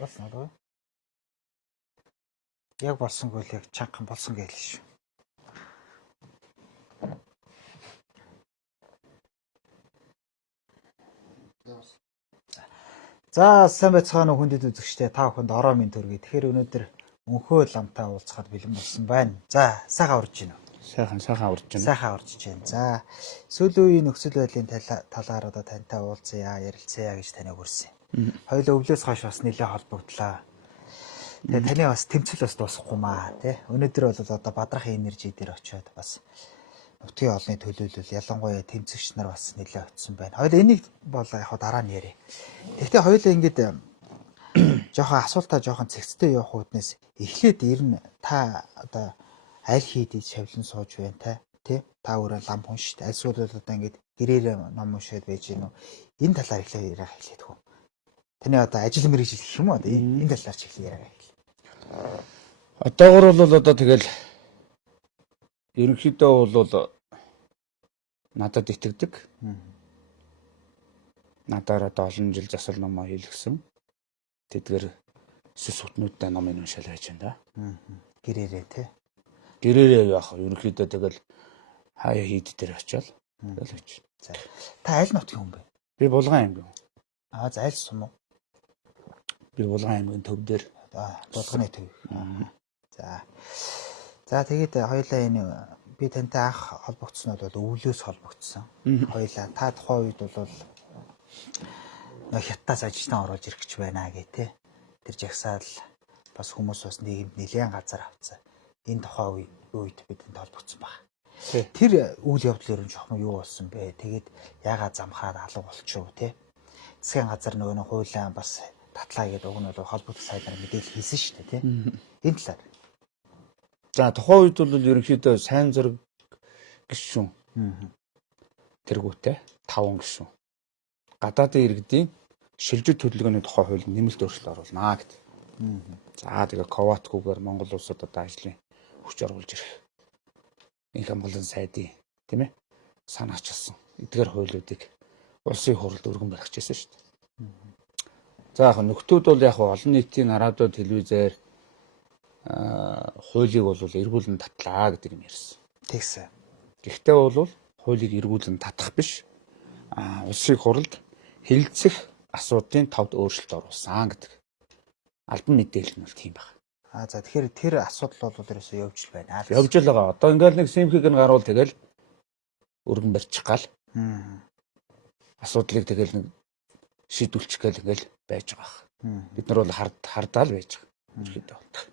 Болсон уу? Яг болсонгүй л яг чангахан болсон гээл шүү. За сайн байцгаана уу хүндэт үзэгчдээ та бүхэнд ороо минь төргий. Тэгэхээр өнөөдөр өнхөө ламтаа уулзахад бэлэн болсон байна. За сайхан урж гин үү? Сайхан урж байна. Сайхан урж байна. За сүүлийн үеийн нөхцөл байдлын талаар одоо тантай уулзъя, ярилцъя гэж таныг хүрсэн. Хоёулаа өвлөөс хойш бас нэлээд холбогдлоо. Тэгээ таны бас тэмцэл бас дуусахгүй маа тий. Өнөөдөр бол одоо бадрахын энержи дээр очиод бас нутгийн олонний төлөөлөл ялангуяа тэмцэгч нар бас нэлээд очсон байна. Хоёул энийг бол яг дараа нь яриа. Гэхдээ хоёулаа ингэж жоохон асуултаа жоохон цэгцтэй явах үүднээс эхлээд ер нь та одоо аль хийдий шавлан сууж байна тий. Та өөрөө лам хүн шүү дээ. Альсгүй бол одоо ингэж гэрээр ном уншаад байж гэнэ үү? Энэ талаар эхлээд яриа хэлээд хөө. Таны одоо ажил мэргэжил гэх юм уу? Энэ талаар ч эхлээд яриа. Одоогор бол одоо тэгэл ерөнхийдөө бол надад итгэдэг. Надаар одоо олон жил засал номоо хийлгсэн. Тэдгээр сүс сүтнүүдтэй номыг уншаал байж байна да. Гэрээрээ тий. Гэрээрээ яах вэ? Ерөнхийдөө тэгэл хаяа хийд дээр очиод тэгэл очив. За. Та аль нутгийн хүн бэ? Би Булган аймгийн. За аль сум уу? Би Булган аймгийн төв дээр. Булганы төв. За. За тэгээд хоёулаа энэ би тантай анх холбогдсон бол өвлөөс холбогдсон. Хоёулаа та тухайн үед бол хятадаас ажилтан оруулж ирэх гэж байна гэ тэ. Тэр жагсаал бас хүмүүс бас нийгэмд нэлээд газар авцсан. Энэ тухайн үед бидэнд холбогдсон баг. Тэр үйл явдал ер нь жоохон юу болсон бэ? Тэгээд яагаад замхаад алга болчихов те. Засгийн газар нөгөө хуулиан бас татлаа гэдэг уг нь бол холбогдох сайдаар мэдээлэл хийсэн шүү дээ тий. Энэ талаар. За тухайн үед бол ерөнхийдөө сайн зураг гишүүн. Тэргүүтээ 5 гишүүн. Гадаадын иргэдийн шилжиж төлөвлөгөөний тухай хууль нэмэлт өөрчлөлт оруулнаа гэдэг. За тэгээ Коваткугаар Монгол улсад одоо ажлын хүч оруулж ирэх. Их хамгаалалтын сайдын тийм ээ санаачилсан эдгээр хуулиудыг улсын хурлд өргөн барьчихсан шүү дээ. За яг нөхдүүд бол яг олон нийтийн радио телевизээр хуулийг бол эргүүлэн татлаа гэдэг юм ярьсан. Тэгсэн. Гэхдээ бол хуулийг эргүүлэн татах биш. Улсын хурлд хэлэлцэх асуудлын товд өөрчлөлт оруулсан гэдэг. Албан мэдээлэл нь бол тийм байна. За тэгэхээр тэр асуудал бол ерөөсөө явж л байна. Явж л байгаа. Одоо ингээл нэг симхийг нь гаруул тэгэл өргөн барьчих гал. Асуудлыг тэгэл нэг шийдвүүлчих гээл ингээл байж байгаа. Бид нар бол хардаал байж байгаа. Ерөөдөө болдог.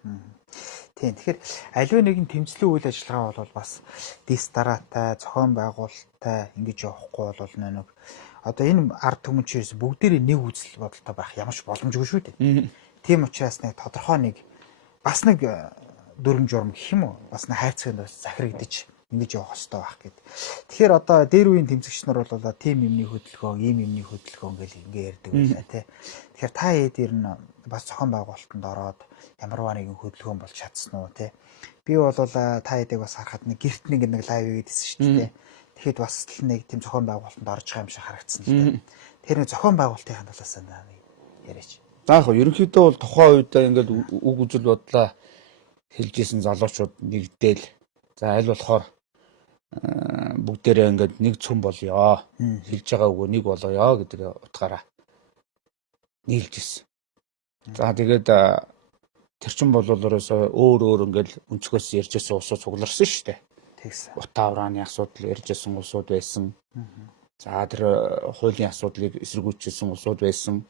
Тийм. Тэгэхээр аливаа нэгэн тэмцлийн үйл ажиллагаа бол бас дис дараатай, зохион байгуулалттай ингэж явахгүй бол нэг одоо энэ ард түмэнчээс бүгдээрээ нэг үзэл бодолтой байх ямарч боломжгүй шүү дээ. Тийм учраас нэг тодорхой нэг бас нэг дүрм журм гэх юм уу? Бас нэг хайрцагт бас захирагдаж ингэж явах хэрэгтэй байх гэдэг. Тэгэхээр одоо дээр үеийн тэмцэгч нар бол тим юмны хөдөлгөөн, ийм юмны хөдөлгөөн гэл ингэ ярьдаг байлаа тий. Тэгэхээр та хэд нь бас зохион байгуулалтанд ороод ямарваа нэгэн хөдөлгөөн болж чадсан уу тий. Би бол та хэдийг бас харахад нэг гэрт нэг лайв хийдсэн шүү дээ. Тэгэхэд бас л нэг тийм зохион байгуулалтанд орж байгаа юм шиг харагдсан л дээ. Тэр нэг зохион байгуулалтын талаас нь яриач. За яг ерөнхийдөө бол тухайн үедээ ингээд үг үзэл бодлоо хэлжсэн залуучууд нэгдээл. За аль болохоор бүгдээрээ ингээд нэг цөм болёо. Хэлж байгаа үгөө нэг болоё гэдэг утгаараа нийлж ирсэн. За тэгээд тэр чин бол ерөөсөө өөр ингээд өнцгөөс ярьжсэн усууд цугларсан шүү дээ. Тэгсэн. Утаа урааны асуудал ярьжсэн усууд байсан. За тэр хуулийн асуудлыг эсэргүүцсэн усууд байсан.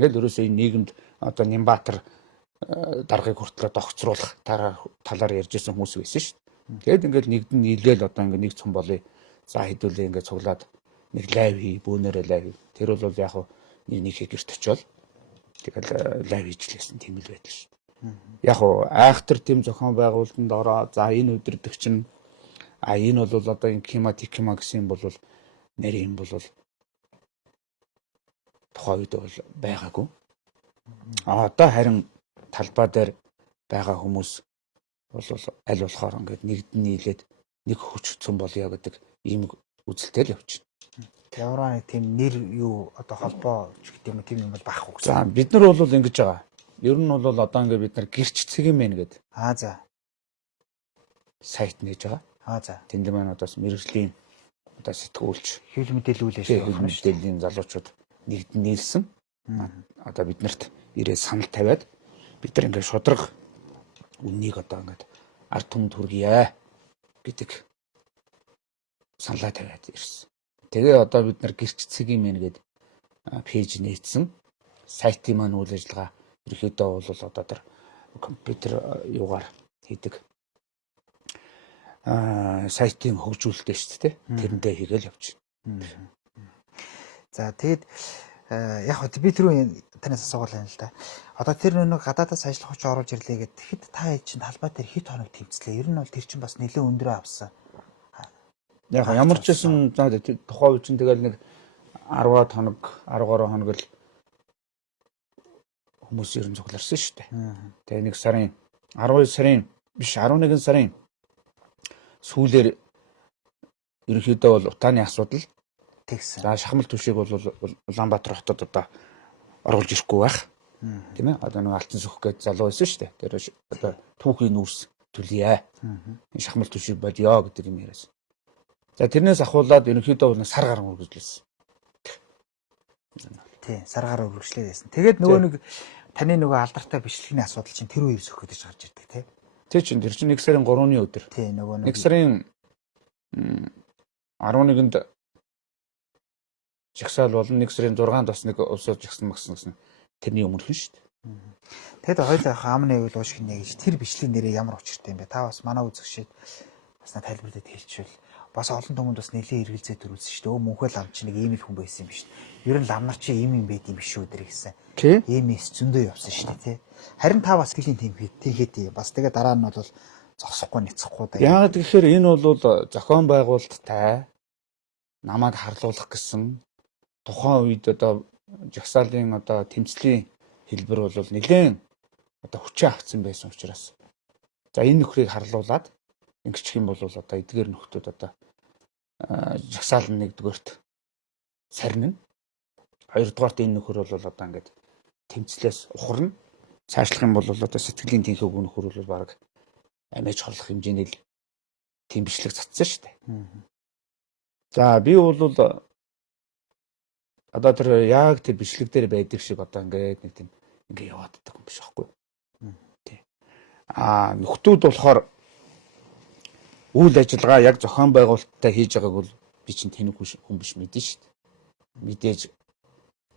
Ингээл ерөөсөө энэ нийгэмд одоо Нямбатар даргыг хүртлээ догцруулах талаар ярьжсэн хүмүүс байсан шүү дээ. Тэгээд ингээл нэгдэн нийлээл одоо ингээд нэг цом болъё. За хэдүүлээ ингээд цуглаад нэг лайв хий, бөөнөрөө лайв хий. Тэр бол яг нэг гэрт очиод тэгэл лайв хийжлээсэн тийм л байдал шүү дээ. Яг айхтар тийм зохион байгуулалтанд ороо. За энэ өдөрдөг чинь энэ бол одоо энэ Кима Тикима гэсэн бол нэр юм бол тухайн үед бол байгаагүй. Одоо харин талбай дээр байгаа хүмүүс бол аль болохоор ингээд нэгдэн нийлээд нэг хүч цөм болъё гэдэг ийм үзэлтэй л явж байна. Ямар нэг тийм нэр юу одоо холбоо ч гэдэг юм тийм юм бол байхгүй гэсэн. За бид нар бол ингэж байгаа. Ер нь бол одоо ингээд бид нар гэрч цэгийн мэн гэдэг За. сайт нээж байгаа. За. Тэнд маань одоо мэрэгжлийн одоо сэтгүүлч Хэвлэл мэдээлүүлж хэвлэл мэдээллийн залуучууд нэгдэн нийлсэн. Одоо биднэрт ирээ санал тавиад бид нар ингээд шудраг үннийг одоо ингээд ард түмэнд хүргье гэдэг саналаа тавиад ирсэн. Тэгээ одоо бид нар гэрч цэгийн мэн гэдэг пэйж нээсэн. Сайтын маань үйл ажиллагаа ерөөдөө бол одоо тэр компьютер юугаар хийдэг сайтын хөгжүүлэлттэй шүү дээ. Тэрэндээ хийгээл явж байна. За тэгээд яг хөө би түрүү танаас асуугал байна л да. Одоо тэр нэг гадаадаас ажиллах хүч оруулж ирлээ гэхэд хэд та чинь талбай дээр хэд хоног тэмцлээ. Ер нь бол тэр чинь бас нэлээд өндөрөө авсан. Яг ямар ч гэсэн тухайн үе чинь тэгэл нэг 10-аад хоног, 13 хоног л хүмүүс ер нь цугларсан шүү дээ. Тэгээ нэг сарын 12 сарын биш 11 сарын сүүлээр ерөнхийдөө бол утааны асуудал тэгсэн. За шахмал түвшийг бол Улаанбаатар хотод одоо оруулж ирэхгүй байх. Тийм ээ. Одоо нэг алтан сүх гэж залуу байсан шүү дээ. Тэр одоо түүхийн нүүрс төлье. Шахмал түвшийг бодё гэдэг юм яриасан. За тэрнээс ахуулаад ерөнхийдөө бол сар гарan үргэлжлүүлсэн. Тий, сар гарan үргэлжлээд байсан. Тэгээд нөгөө нэг таны нөгөө алдартай бичлэгийн асуудал чинь тэр үеэр сөхөж гарч ирдэг тий. Тий чинь тэр чинь 1 сарын 3-ны өдөр. Тий, нөгөө 1 сарын 11-нд жагсаал болон 1 сарын 6-нд бас нэг усууд жагсан гэсэн тэрний өмнөхөн шүү дээ. Тэгэд хоёулаа хаамны үйл уушиг нэ гэж тэр бичлэгийн нэрээ ямар учиртай юм бэ? Та бас манай үзэгчид бас тайлбарлаад хэлчихвэл бас олон түмэнд бас нэлийн эргэлзээ төрүүлсэн шүү дээ. Мөнхөл ам чи нэг ийм л хүн байсан юм биш. Ер нь лам нар чи ийм юм байд юм биш үү дэр гэсэн. Иймээс зөндөө явсан шүү дээ, тий. Харин та бас тэлийн тийм хийхэд бас тэгээ дараа нь бол зогсохгүй нэцэхгүй да. Яагаад гэхээр энэ бол зохион байгуулалттай намайг харлуулах гэсэн тухайн үед одоо жагсаалын одоо тэмцлийн хэлбэр бол нэлээд одоо хүчээ авцсан байсан учраас за энэ нөхрийг харлуулад ингэчих юм бол одоо эдгээр нөхдүүд одоо жагсаал нь нэгдүгээрт сарнина. Хоёрдугаарт энэ нөхөр бол одоо ингээд тэмцлээс ухарна. Цаашлах юм бол одоо сэтгэлийн тэнхээгүй нөхөр бол баг амиж хорлох хэмжээний тийм бичлэг цацсан шүү дээ. За би бол одоо тэр яг тэр бичлэг дээр байдаг шиг одоо ингээд нэг тийм ингээд яваад байгаа юм биш байхгүй. Тий. Нөхдүүд болохоор үйл ажиллагаа яг зохион байгуулалттай хийж байгааг бол би чинь тэнэг хүн биш мэдэн шүү дээ. Мэдээж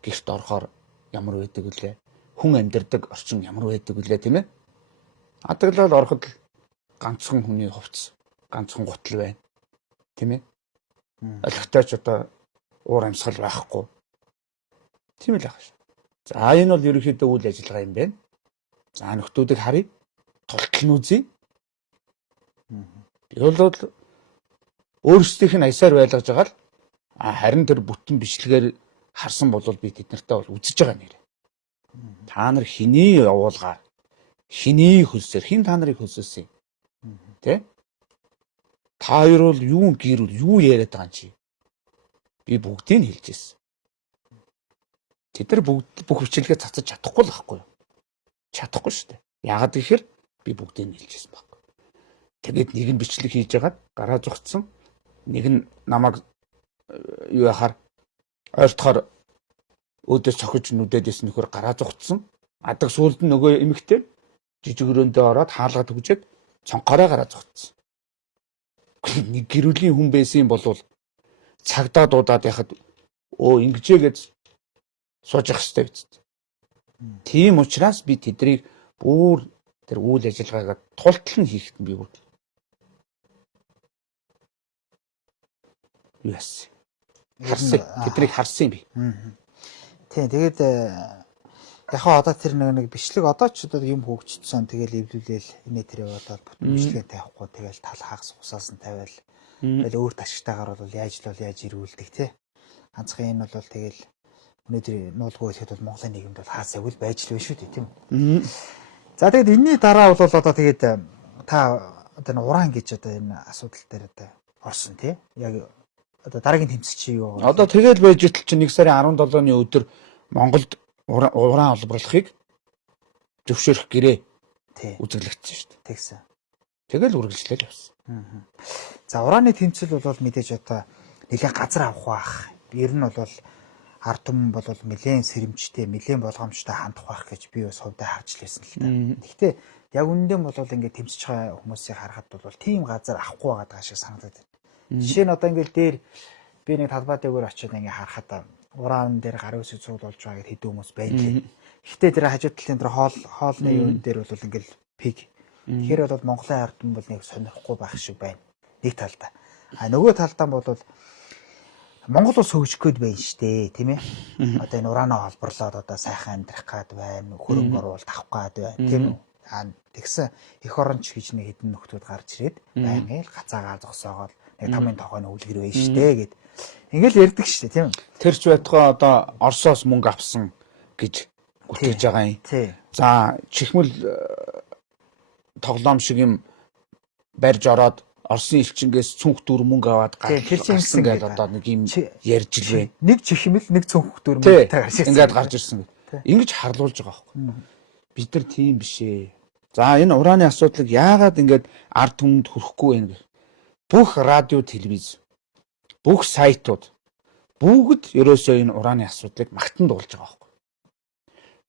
гэрт орохоор ямар байдаг вүлээ? Хүн амьдардаг орчин ямар байдаг вүлээ тийм ээ? Адаглал ороход ганцхан хүний хувцс, ганцхан гутал байна. Тийм ээ? Олигтой ч одоо уур амьсгал байхгүй. Тийм л ах шүү. За энэ бол ерөнхийдөө үйл ажиллагаа юм байна. За нөхдүүдийг харъя. Тултал нь үзье. Би бол өөрсдийнх нь аясаар байлгаж байгаа л харин тэр бүтэн бичлэгээр харсан бол би тэднэртэй бол үзэж байгаа нэр. Та нар хэний явуулгаар хэний хөлсөөр хин та нарыг хөлсөөсөн юм. Тэ? Та хоёр бол юу гэрүүл юу яриад байгаа юм чи? Би бүгдийг нь хэлж ирсэн. Тэд нар бүгд бүх хүчлэгээ цацаж чадахгүй л байхгүй юу? Чадахгүй шүү дээ. Яагаад гэхээр би бүгдийг нь хэлж ирсэн байхгүй. Тэгээд нэг нь бичлэг хийж байгаад гараа зогтсон. Нэг нь намайг юу яхаар ойртохоор өөдөөс цохиж нүдээдээс нөхөр гараа зогтсон. Адаг сүүлд нь нөгөө эмэгтэй жижиг өрөөндөө ороод хаалгаад өгчээд цонхороо гараа зогтсон. Нэг гэрүүлийн хүн байсан юм болвол цагдаа дуудаад яхад ингэжээ гэж сууж явах хэрэгтэй биз. Тийм учраас би тэднийг бүр тэр үйл ажиллагаагаа тултал нь хийхэд би бүр юус. Харсан. Тэднийг харсан би. Тийм тэгээд яг хаа одоо тэр нэг бичлэг одоо ч одоо юм хөгжчихсөн тэгэл эвлүүлээл инээ тэр яваад бүтэн бичлэгээ тавихгүй тэгэл тал хагас усаас нь тавиал тэгэл өөр ташигтайгаар бол яаж ирүүлдэг тий. Ганцхан энэ бол тэгэл өнөөдөр нуулгүй ихэд бол Монголын нийгэмд бол хаасаг үл байж л байна шүү дээ тийм үү. За тэгээд энэний дараа бол одоо тэгээд та одоо ураан гэж одоо энэ асуудал дээр одоо орсон тий. Яг одоо дараагийн тэмцэл чи юу вэ? Одоо тэгэл байж итэл чи 1 сарын 17-ны өдөр Монголд уран олборлохыг зөвшөөрөх гэрээ Тий. үзэглэгдсэн шүү дээ. Тэгсэн. Тэгэл үргэлжлэл явсан. За урааны тэмцэл бол мэдээж одоо нэлээд газар авах бах. Ер нь бол ард түмэн бол нэлээд сэрэмжтэй, нэлээд болгоомжтой хандах байх гэж би бас хувьдаа харж лээсэн л та. Гэхдээ яг үнэндээ бол ингээд тэмцэж байгаа хүмүүсийг харахад бол тийм газар авахгүй байгаа шиг санагдаад байна. Жишээ нь одоо ингээд дээр би нэг талбай дээгүүр очиод ингээд харахад ураан дээр гарын үсэг цуглуулж байгаа гэд хэдэн хүмүүс байна. Гэхдээ тэр хажуу талын тэр хоолны юун дээр бол ингээд пик. Тэгэхээр бол Монголын ард түмэн бол нэг сонирхгүй байх шиг байна. Нэг талдаа. А нөгөө талдаа бол Монгол улс хөгжих гээд байна штэ, тийм ээ. Одоо энэ ураанаа олборлоод одоо сайхан амьдрах гад байна, хөрөнгө оруулалт авах гад байна, тийм үү? Аа тэгсэн эх оронч гэж нэг хэдэн нөхдүүд гарч ирээд байнга л гацаагаа зогсоогоод нэг тамийн тогооны үлгэр байна штэ гэд. Ингээл ярьдаг штэ, тийм үү? Тэр ч байтугай одоо Оросоос мөнгө авсан гэж гүтгэж байгаа юм. За чихмэл тоглоом шиг юм барьж ороод Оросын элчингээс цүнх дүр мөнгө аваад гарсан гэдэг одоо нэг юм ярьж л байна. Нэг чихмэл нэг цүнх дүр мөнгө гарч ирсэн. Ингээд гарч ирсэн. Ингэж харлуулж байгаа байхгүй. Бид нар тийм биш ээ. За энэ урааны асуудлыг яагаад ингээд ард түмэнд хүрэхгүй вэ гэх. Бүх радио, телевиз, бүх сайтууд бүгд ерөөсөө энэ урааны асуудлыг магтан дуулж байгаа байхгүй.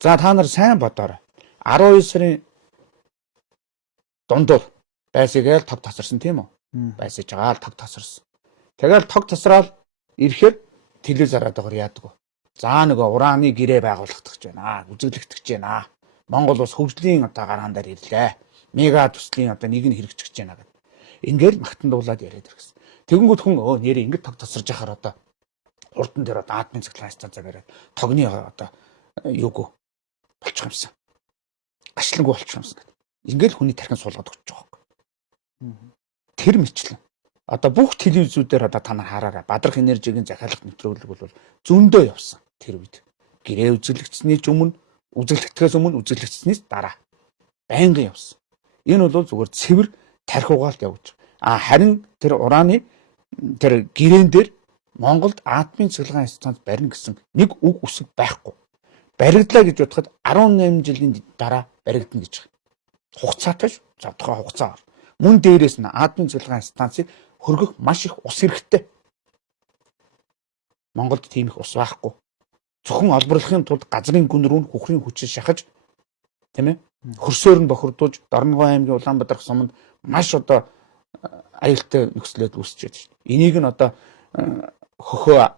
За та нар сайн бодоорой. 12 сарын дундуур байсагээл тог тасарсан тийм үү? Байсаж байгаа л тог тасарсан. Тэгэл тог тасраад ирэхээр телевиз хараад байгаа яадаг вэ? За нөгөө урааны гэрээ байгуулагдах гэж байна. Үзэглэгдэх гэж байна. Монгол улс хөгжлийн одоо гараан дээр ирлээ. Мега төслийн одоо нэг нь хэрэгжиж гэж байна гэдэг. Ингээл магтан дуулаад яриад ирсэн. Тэгэнгүүт хүн нэрээ ингэж тог тасарж яхаар одоо хурдан дээр одоо атомын цэглэн станцаа бариад тогны одоо юуг болчих юмсан. Ашлангүй болчих юмсан гэдэг. Ингээл хүний тархин суулгаад өгч байгаа юм. Тэр мэтлэн. Одоо бүх телевизүүдээр одоо та нар хараарай. Бадрах энержигийн захиалга нэвтрүүлэг бол зөндөө явсан тэр үед. Гэрээ үзэглэгдсэний өмнө, үзэглэгдэхээс өмнө, үзэглэгдсэнээс дараа байнгын явсан. Энэ бол зүгээр цэвэр тархиугаалт явж байгаа. Харин тэр урааны тэр гэрээн дээр Монголд атомын цэглэн станц барина гэсэн нэг үг үсэг байхгүй. Баригдлаа гэж бодоход 18 жилийн дараа баригдана гэж байна. Хугацаатай шүү. За тухайн хугацаа. Мөн дээрээс нь атомын цэглэн станцыг хөргөх маш их ус хэрэгтэй. Монголд тийм их ус байхгүй. Зөвхөн олборлохын тулд газрын гүн рүү хөхрийн хүчээр шахаж тийм ээ хөрсөөр нь бохирдуулж Дорногов аймгийн Улаанбаатар суманд маш одоо аюултай нөхцөлөд үүсчихэд шүү. Энийг нь одоо хөхөө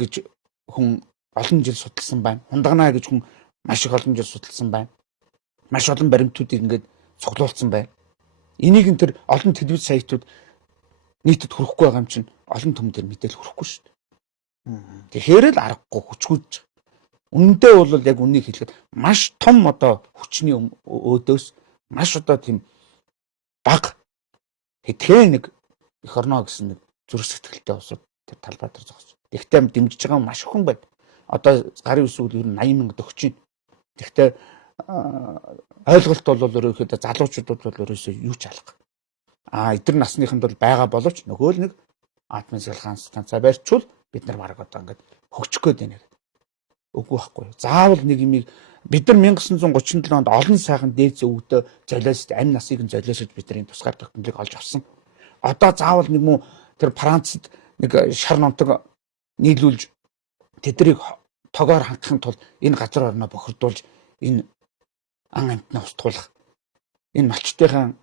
гэж хүн олон жил судалсан байна. Хундагнаа гэж хүн маш их олон жил судалсан байна. Маш олон баримтуудыг ингээд цуглуулсан байна. Энийг нь тэр олон телевиз сайтууд нийтэд хүрэхгүй байгаа юм чинь олон түмэн дээр мэдээл хүрэхгүй шүү дээ. Тэгэхээр л аргагүй хүчгүйж. Үнэндээ бол яг үнийг хэлэхэд маш том одоо хүчний өөдөөс маш одоо тийм бага хэдхэн нэг эх орно гэсэн нэг зүрх сэтгэлтэй усууд тэр талбай дээр зогсож. Тэгтээ дэмжиж байгаа маш охин байна. Одоо гарын үсгүүд ер нь 80,000 төгч чинь. Тэгтээ ойлголт бол ерөөхдөө залуучуудад бол ерөөсөө юу ч алга. Эдгээр насныханд бол байгаа боловч нөгөө л нэг атомын цэглэн станцаа барьчвал бид нар баг одоо ингээд хөгжих гээд байна. Үгүй байхгүй. Заавал нэг юмыг бид нар 1937 онд олон сайхан дээд зөвгдөө золиосд амь насыг нь золиосож бид нар энэ тусгаар тогтнолыг олж авсан. Одоо заавал нэг муу тэр Францад нэг шар номтог нийлүүлж тэднийг тогоор хангахын тулд энэ газар орноо бохирдуулж энэ ан амтнаа устгуулах энэ малчтайхан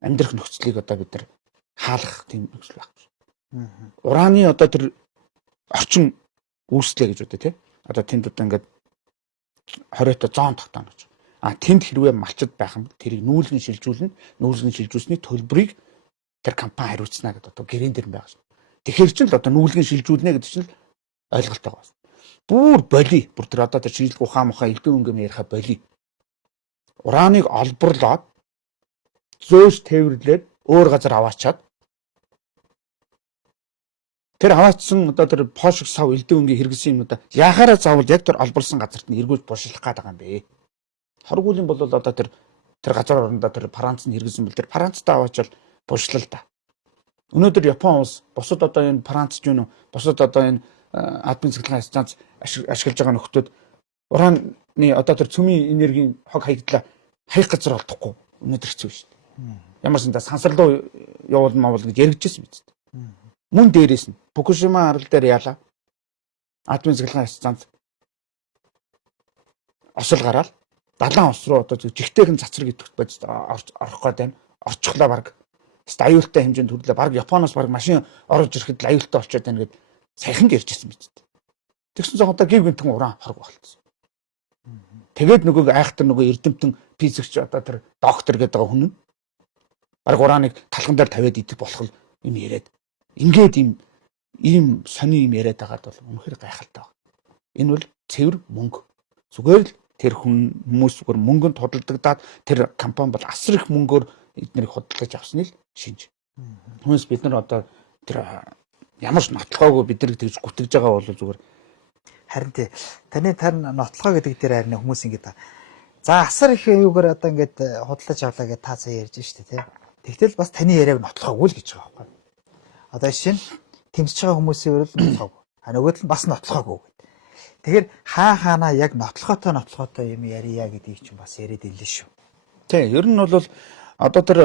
амьдрах нөхцөлийг одоо бид нар хаалгах тийм нөхцөл байхгүй. Урааны одоо тэр орчин үүслээ гэж үү те. Одоо тэнд одоо ингээд 20-т 100 тогтооно гэж. Тэнд хэрвээ малчд байх юм тэрийг нүүлгэн шилжүүлнэ. Нүүлгэн шилжүүлсний төлбөрийг тэр компани хариуцна гэдэг одоо гэрэн дээр байгаа шүү. Тэгэхээр чинь л одоо нүүлгэн шилжүүлнэ гэдэг чинь ойлголт байгаа байна. Бүр боли. Бүр тэр одоо тэр шинжлэх ухаан мохоо элдэн өнгөм яриха боли. Урааныг олборлоод зөөж тээвэрлээд өөр газар аваачаад тэр аваачсан одоо тэр пошиг сав элдэн өнгийн хэрэгсэн юмудаа яхаараа заавал яг тэр олборлсон газарт нь эргүүлж бошлох гээд байгаа юм бэ. Хоргуулын бол одоо тэр газар орондоо тэр Франц нь хэрэгсэн бэл тэр Францтай аваачвал бошлол та. Өнөөдөр Япон улс бусад одоо энэ Франц ч юм уу бусад одоо энэ атомын цэглэгийн станц ашиглаж байгаа нөхдүүд ураны одоо тэр цөмийн энергийн хог хаягдлаа хаях газар олдохгүй өнөөдөр хэцүү шүү дээ. Ямар ч сандаа сансар руу явуулна гэж яригдчихсэн биз дээ. Мөн дээрээс нь Фукушима арал дээр яалаа. Атомын цэглэгийн станц осол гараад далайн ус руу одоо жигтэйхэн цацраг идэвхт бодис орох гээд байна. Орчихлоо баг. Аюултай хэмжээнд төрлөө баг Японоос баг машин орж ирэхэд аюултай болчиход байна гэд саяхан ярьжсэн биз дээ. Тэгсэн чинь одоо гів гинтэн уран хорог болчихсон. Тэгээд нөгөө айхтар нөгөө эрдэмтэн физикч одоо тэр доктор гэдэг байгаа хүн нь баг урааныг талхан дээр тавиад идэх болох юм яриад ингээд ийм сони юм яриад байгаад бол үнэхээр гайхалтай байна. Энэ бол цэвэр мөнгө. Зүгээр л тэр хүмүүс зүгээр мөнгөнд худалдагдаад тэр компани бол асар их мөнгөөр эднийг худалдаж авсныг шинж. Хүмүүс бид нар одоо тэр ямар ч нотлохоогүй биднийг тэгж гүтгэж байгаа бол зүгээр харин тий таны нотлохоо гэдэг дээр харин хүмүүс ингэж за асар их юугаар одоо ингэж худалдаж авлаа гэж та сая ярьж штэ тий. Тэгтэл бас таны яриаг нотлохоогүй л гэж байгаа байхгүй. Одоо жишээ нь тэмцэж байгаа хүмүүсийн өрөөл нотлохоогүй. А нөгөөд нь бас нотлохоогүй. Тэгэхээр хаанаа яг нотлохоотой юм ярья гэдгийг чинь бас яриад ирлээ шүү. Тий, ер нь бол одоо тэр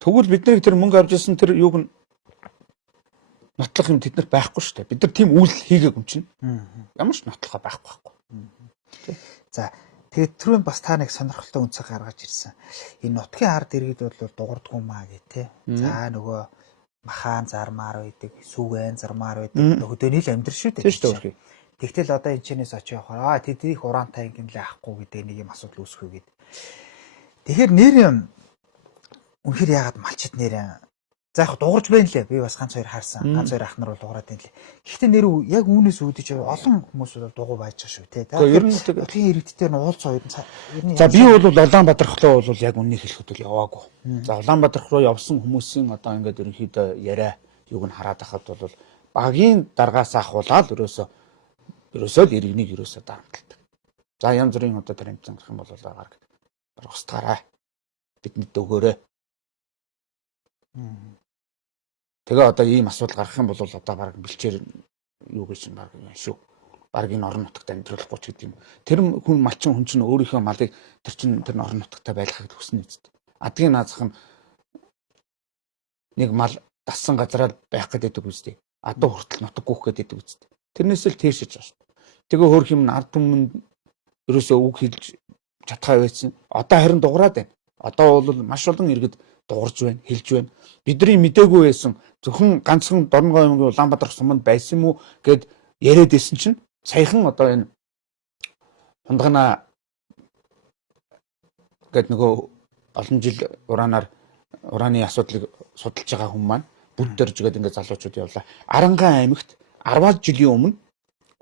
тэгвэл бидний тэр мөнгө авч ирсэн тэр юуг нь нотлох юм тэд нар байхгүй шүү дээ. Бид нар тийм үйл хийгээгүй юм чинь. Ямар ч нотлохоо байхгүй. За тэгээд түрүүн бас та нэг сонирхолтой үнцэг гаргаж ирсэн. Энэ нутгийн ард иргэд бол дуурдгүй маа гэ тэ. За нөгөө махан зармаар байдаг, сүгэн зармаар байдаг. Хөдөөний л амьдрал шүү дээ. Тэгтэл одоо энэ чинээс очиж явахаар тэднийх ураантай ингэнлээ ахгүй гэдэг нэг юм асуудал үүсэх үү гэд. Тэгэхээр нэр үнэхээр яагаад малчит нэр за яг дуурж байна лээ. Би бас ганц хоёр харсан. Ганц хоёр ах нар бол дуурайд байна лээ. Гэхдээ нэр яг үүнээс үүдэж олон хүмүүс бол дугуй байж байгаа шүү те. Ер нь тийм иргэдтэй нь уулзаа ер нь за би бол Улаанбаатар руу бол яг үннийг хэлэхэд бол яваагүй. За Улаанбаатар руу явсан хүмүүсийн одоо ингээд ерөнхийдөө яриа юуг нь хараад байхад бол багийн даргаас ахуулаад ерөөсөө л иргэнийг ерөөсөө даамталдаг. За янз бүрийн одоо таримтсан гэх юм бол агаар устгаарай. Биднийд өгөөрэй. Тэгээ одоо ийм асуудал гарах юм бол одоо баг бэлчээр юу гэж чинь баг юм шүү. Баг энэ орон нутагт амьдруулахгүй ч гэдэг юм. Тэр хүн малчин хүн чинь өөрийнхөө малыг тэр орон нутагтаа байлгахыг хүснэ үст. Адгийн наазах нь нэг мал дассан газараа байх гэдэг үстэй. Адуу хүртэл нутаг гүөх гэдэг үстэй. Тэрнээс л тээшэж байгаа шүү. Тэгээ хөөх юм ард түмэнд ерөөсөө үг хэлж чадхаа байсан. Одоо харин дуурайд байна. Одоо бол маш олон иргэд дуурж байна, хэлж байна. Бидний мдээгүй байсан зөвхөн ганцхан Дорногой Улаанбаатар суманд байсан юм уу гэд яриад байсан чинь саяхан одоо энэ хундагна гэд нөгөө олон жил ураны асуудлыг судалж байгаа хүн маань бүд дөрж гээд ингээд залуучууд явлаа. Арангаан аймагт 10 жилийн өмнө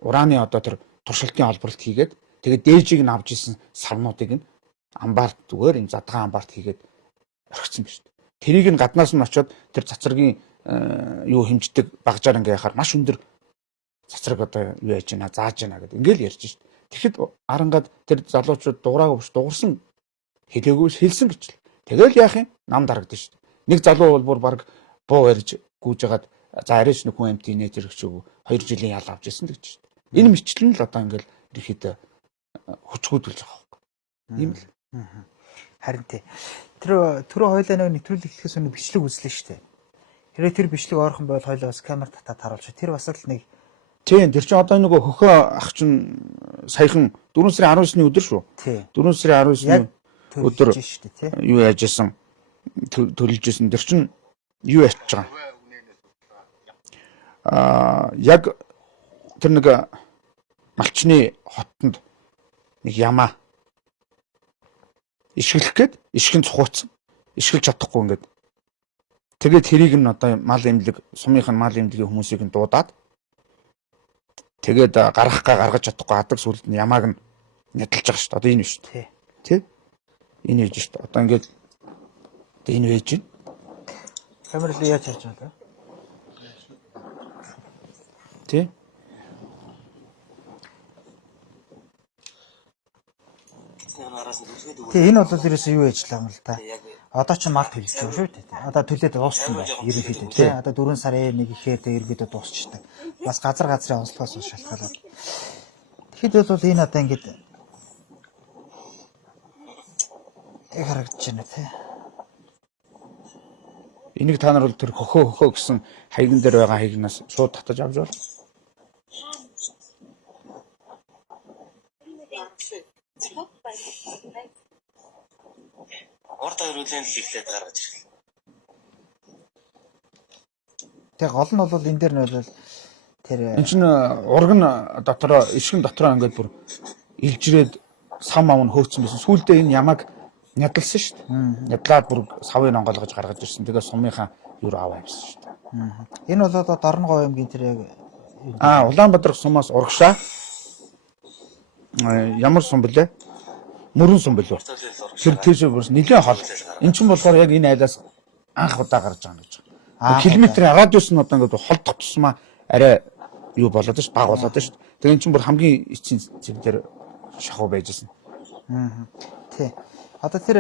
ураны одоо тэр туршилтын олборлт хийгээд тэгээд дээжийг нь авч исэн сарнуудыг нь амбарт зүгээр энэ задгаан амбарт хийгээд орхисон биз дээ. Тэрийг нь гаднаас нь очиод тэр цацрагийн юу хэмждэг багжаар ингээ яхаар маш өндөр цацраг одоо юу яаж ийна зааж ийна гэдэг ингээл ярьж шít. Тэгэхэд арангад тэр залуучууд дуураагүй биш дуурсан хэлээгүй хэлсэн гэж л. Тэгэл яах юм нам дарагдсан шít. Нэг залуу бол бүр баг буу ярьж гүйж хагаад за арайч нэг хүн амт инээж ирэх чиг 2 жилийн ял авч ирсэн гэж шít. Энэ мэтчлэн л одоо ингээл ирэхэд хүчгүүдүүлж байгаа юм. Ийм л. Харин тий. Тэр хоёлаа нэг нэвтрүүлэг эхлэхээс өмнө бичлэг үзлээ шүү дээ. Хэрэг тэр бичлэг ойрхон байвал хоёлаа бас камер татаад харуулж. Тэр бас л нэг тийм тэр чинь одоо нөгөө хөхөө ах чинь саяхан 4 сарын 19-ний өдөр шүү. 4 сарын 19-ний өдөр шүү дээ тий. Юу яаж исэн төлөж исэн тэр чинь юу ячиж байгаа. Яг тэр нэг малчны хотод нэг ямаа ишгэлэх гээд ишгэн цухууцсан. Ишгэлж чадахгүй ингээд. Тэгээд тэрийг нь одоо мал эмнэлэг, сумынхын мал эмнэлгийн хүмүүсийг нь дуудаад тэгээд гаргаж чадахгүй адаг сүлд нь ямааг нь нядалж байгаа шүү дээ. Одоо энэ шүү дээ. Тэ? Энэ ээж шүү дээ. Одоо ингээд энэ ээж чинь. Камер л яаж харж байна вэ? Тэ? Тэгээ энэ бол ерөөсөө юу яжлаа юм л да. Одоо ч мал төлж байгаа шүү дээ. Одоо төлөөд дууссан байна. Ерөнхийдөө тий. Одоо 4 сарын 1 ихээр ерөнхийдөө дуусчихдаг. Бас газрын онцлогоос шалтгаалаад. Тэгэхэд бол энэ одоо ингээд харагдаж байна тий. Энийг та нар бол тэр хөхөө гэсэн хаягн дээр байгаа хаягнаас шууд татаж авч бол. Урд хоёр үлийн хийхлээд гаргаж ирлээ. Тэгээ гол нь бол энэ дээр нь бол тэр Энд чинь ураг нь дотроо ишгэн дотроо ингээд бүр илжирээд сам ав нь хөөцсөн байсан. Сүүлдээ энэ ямаг ядалсан шүү дээ. Ядлаад бүр савыг онгойлгож гаргаж ирсэн. Тэгээ сумынхаа юу ав авсан шүү дээ. энэ бол одоо Дорногов аймгийн тэр яг Улаанбаатар сумаас урагшаа ямар сум блэ? Мөрөн сум блэ? Тэр тийш бас нэлээд хол. Эн чинь болохоор яг энэ айлаас анх удаа гарч байгаа гэж. Километрийн радиус нь одоо ингээд холдох тусмаа арай юу болоод ш баг болоод ш. Тэгээ эн чинь бүр хамгийн эцсийн зэрэг шахуу байжсэн. тий. Одоо тэр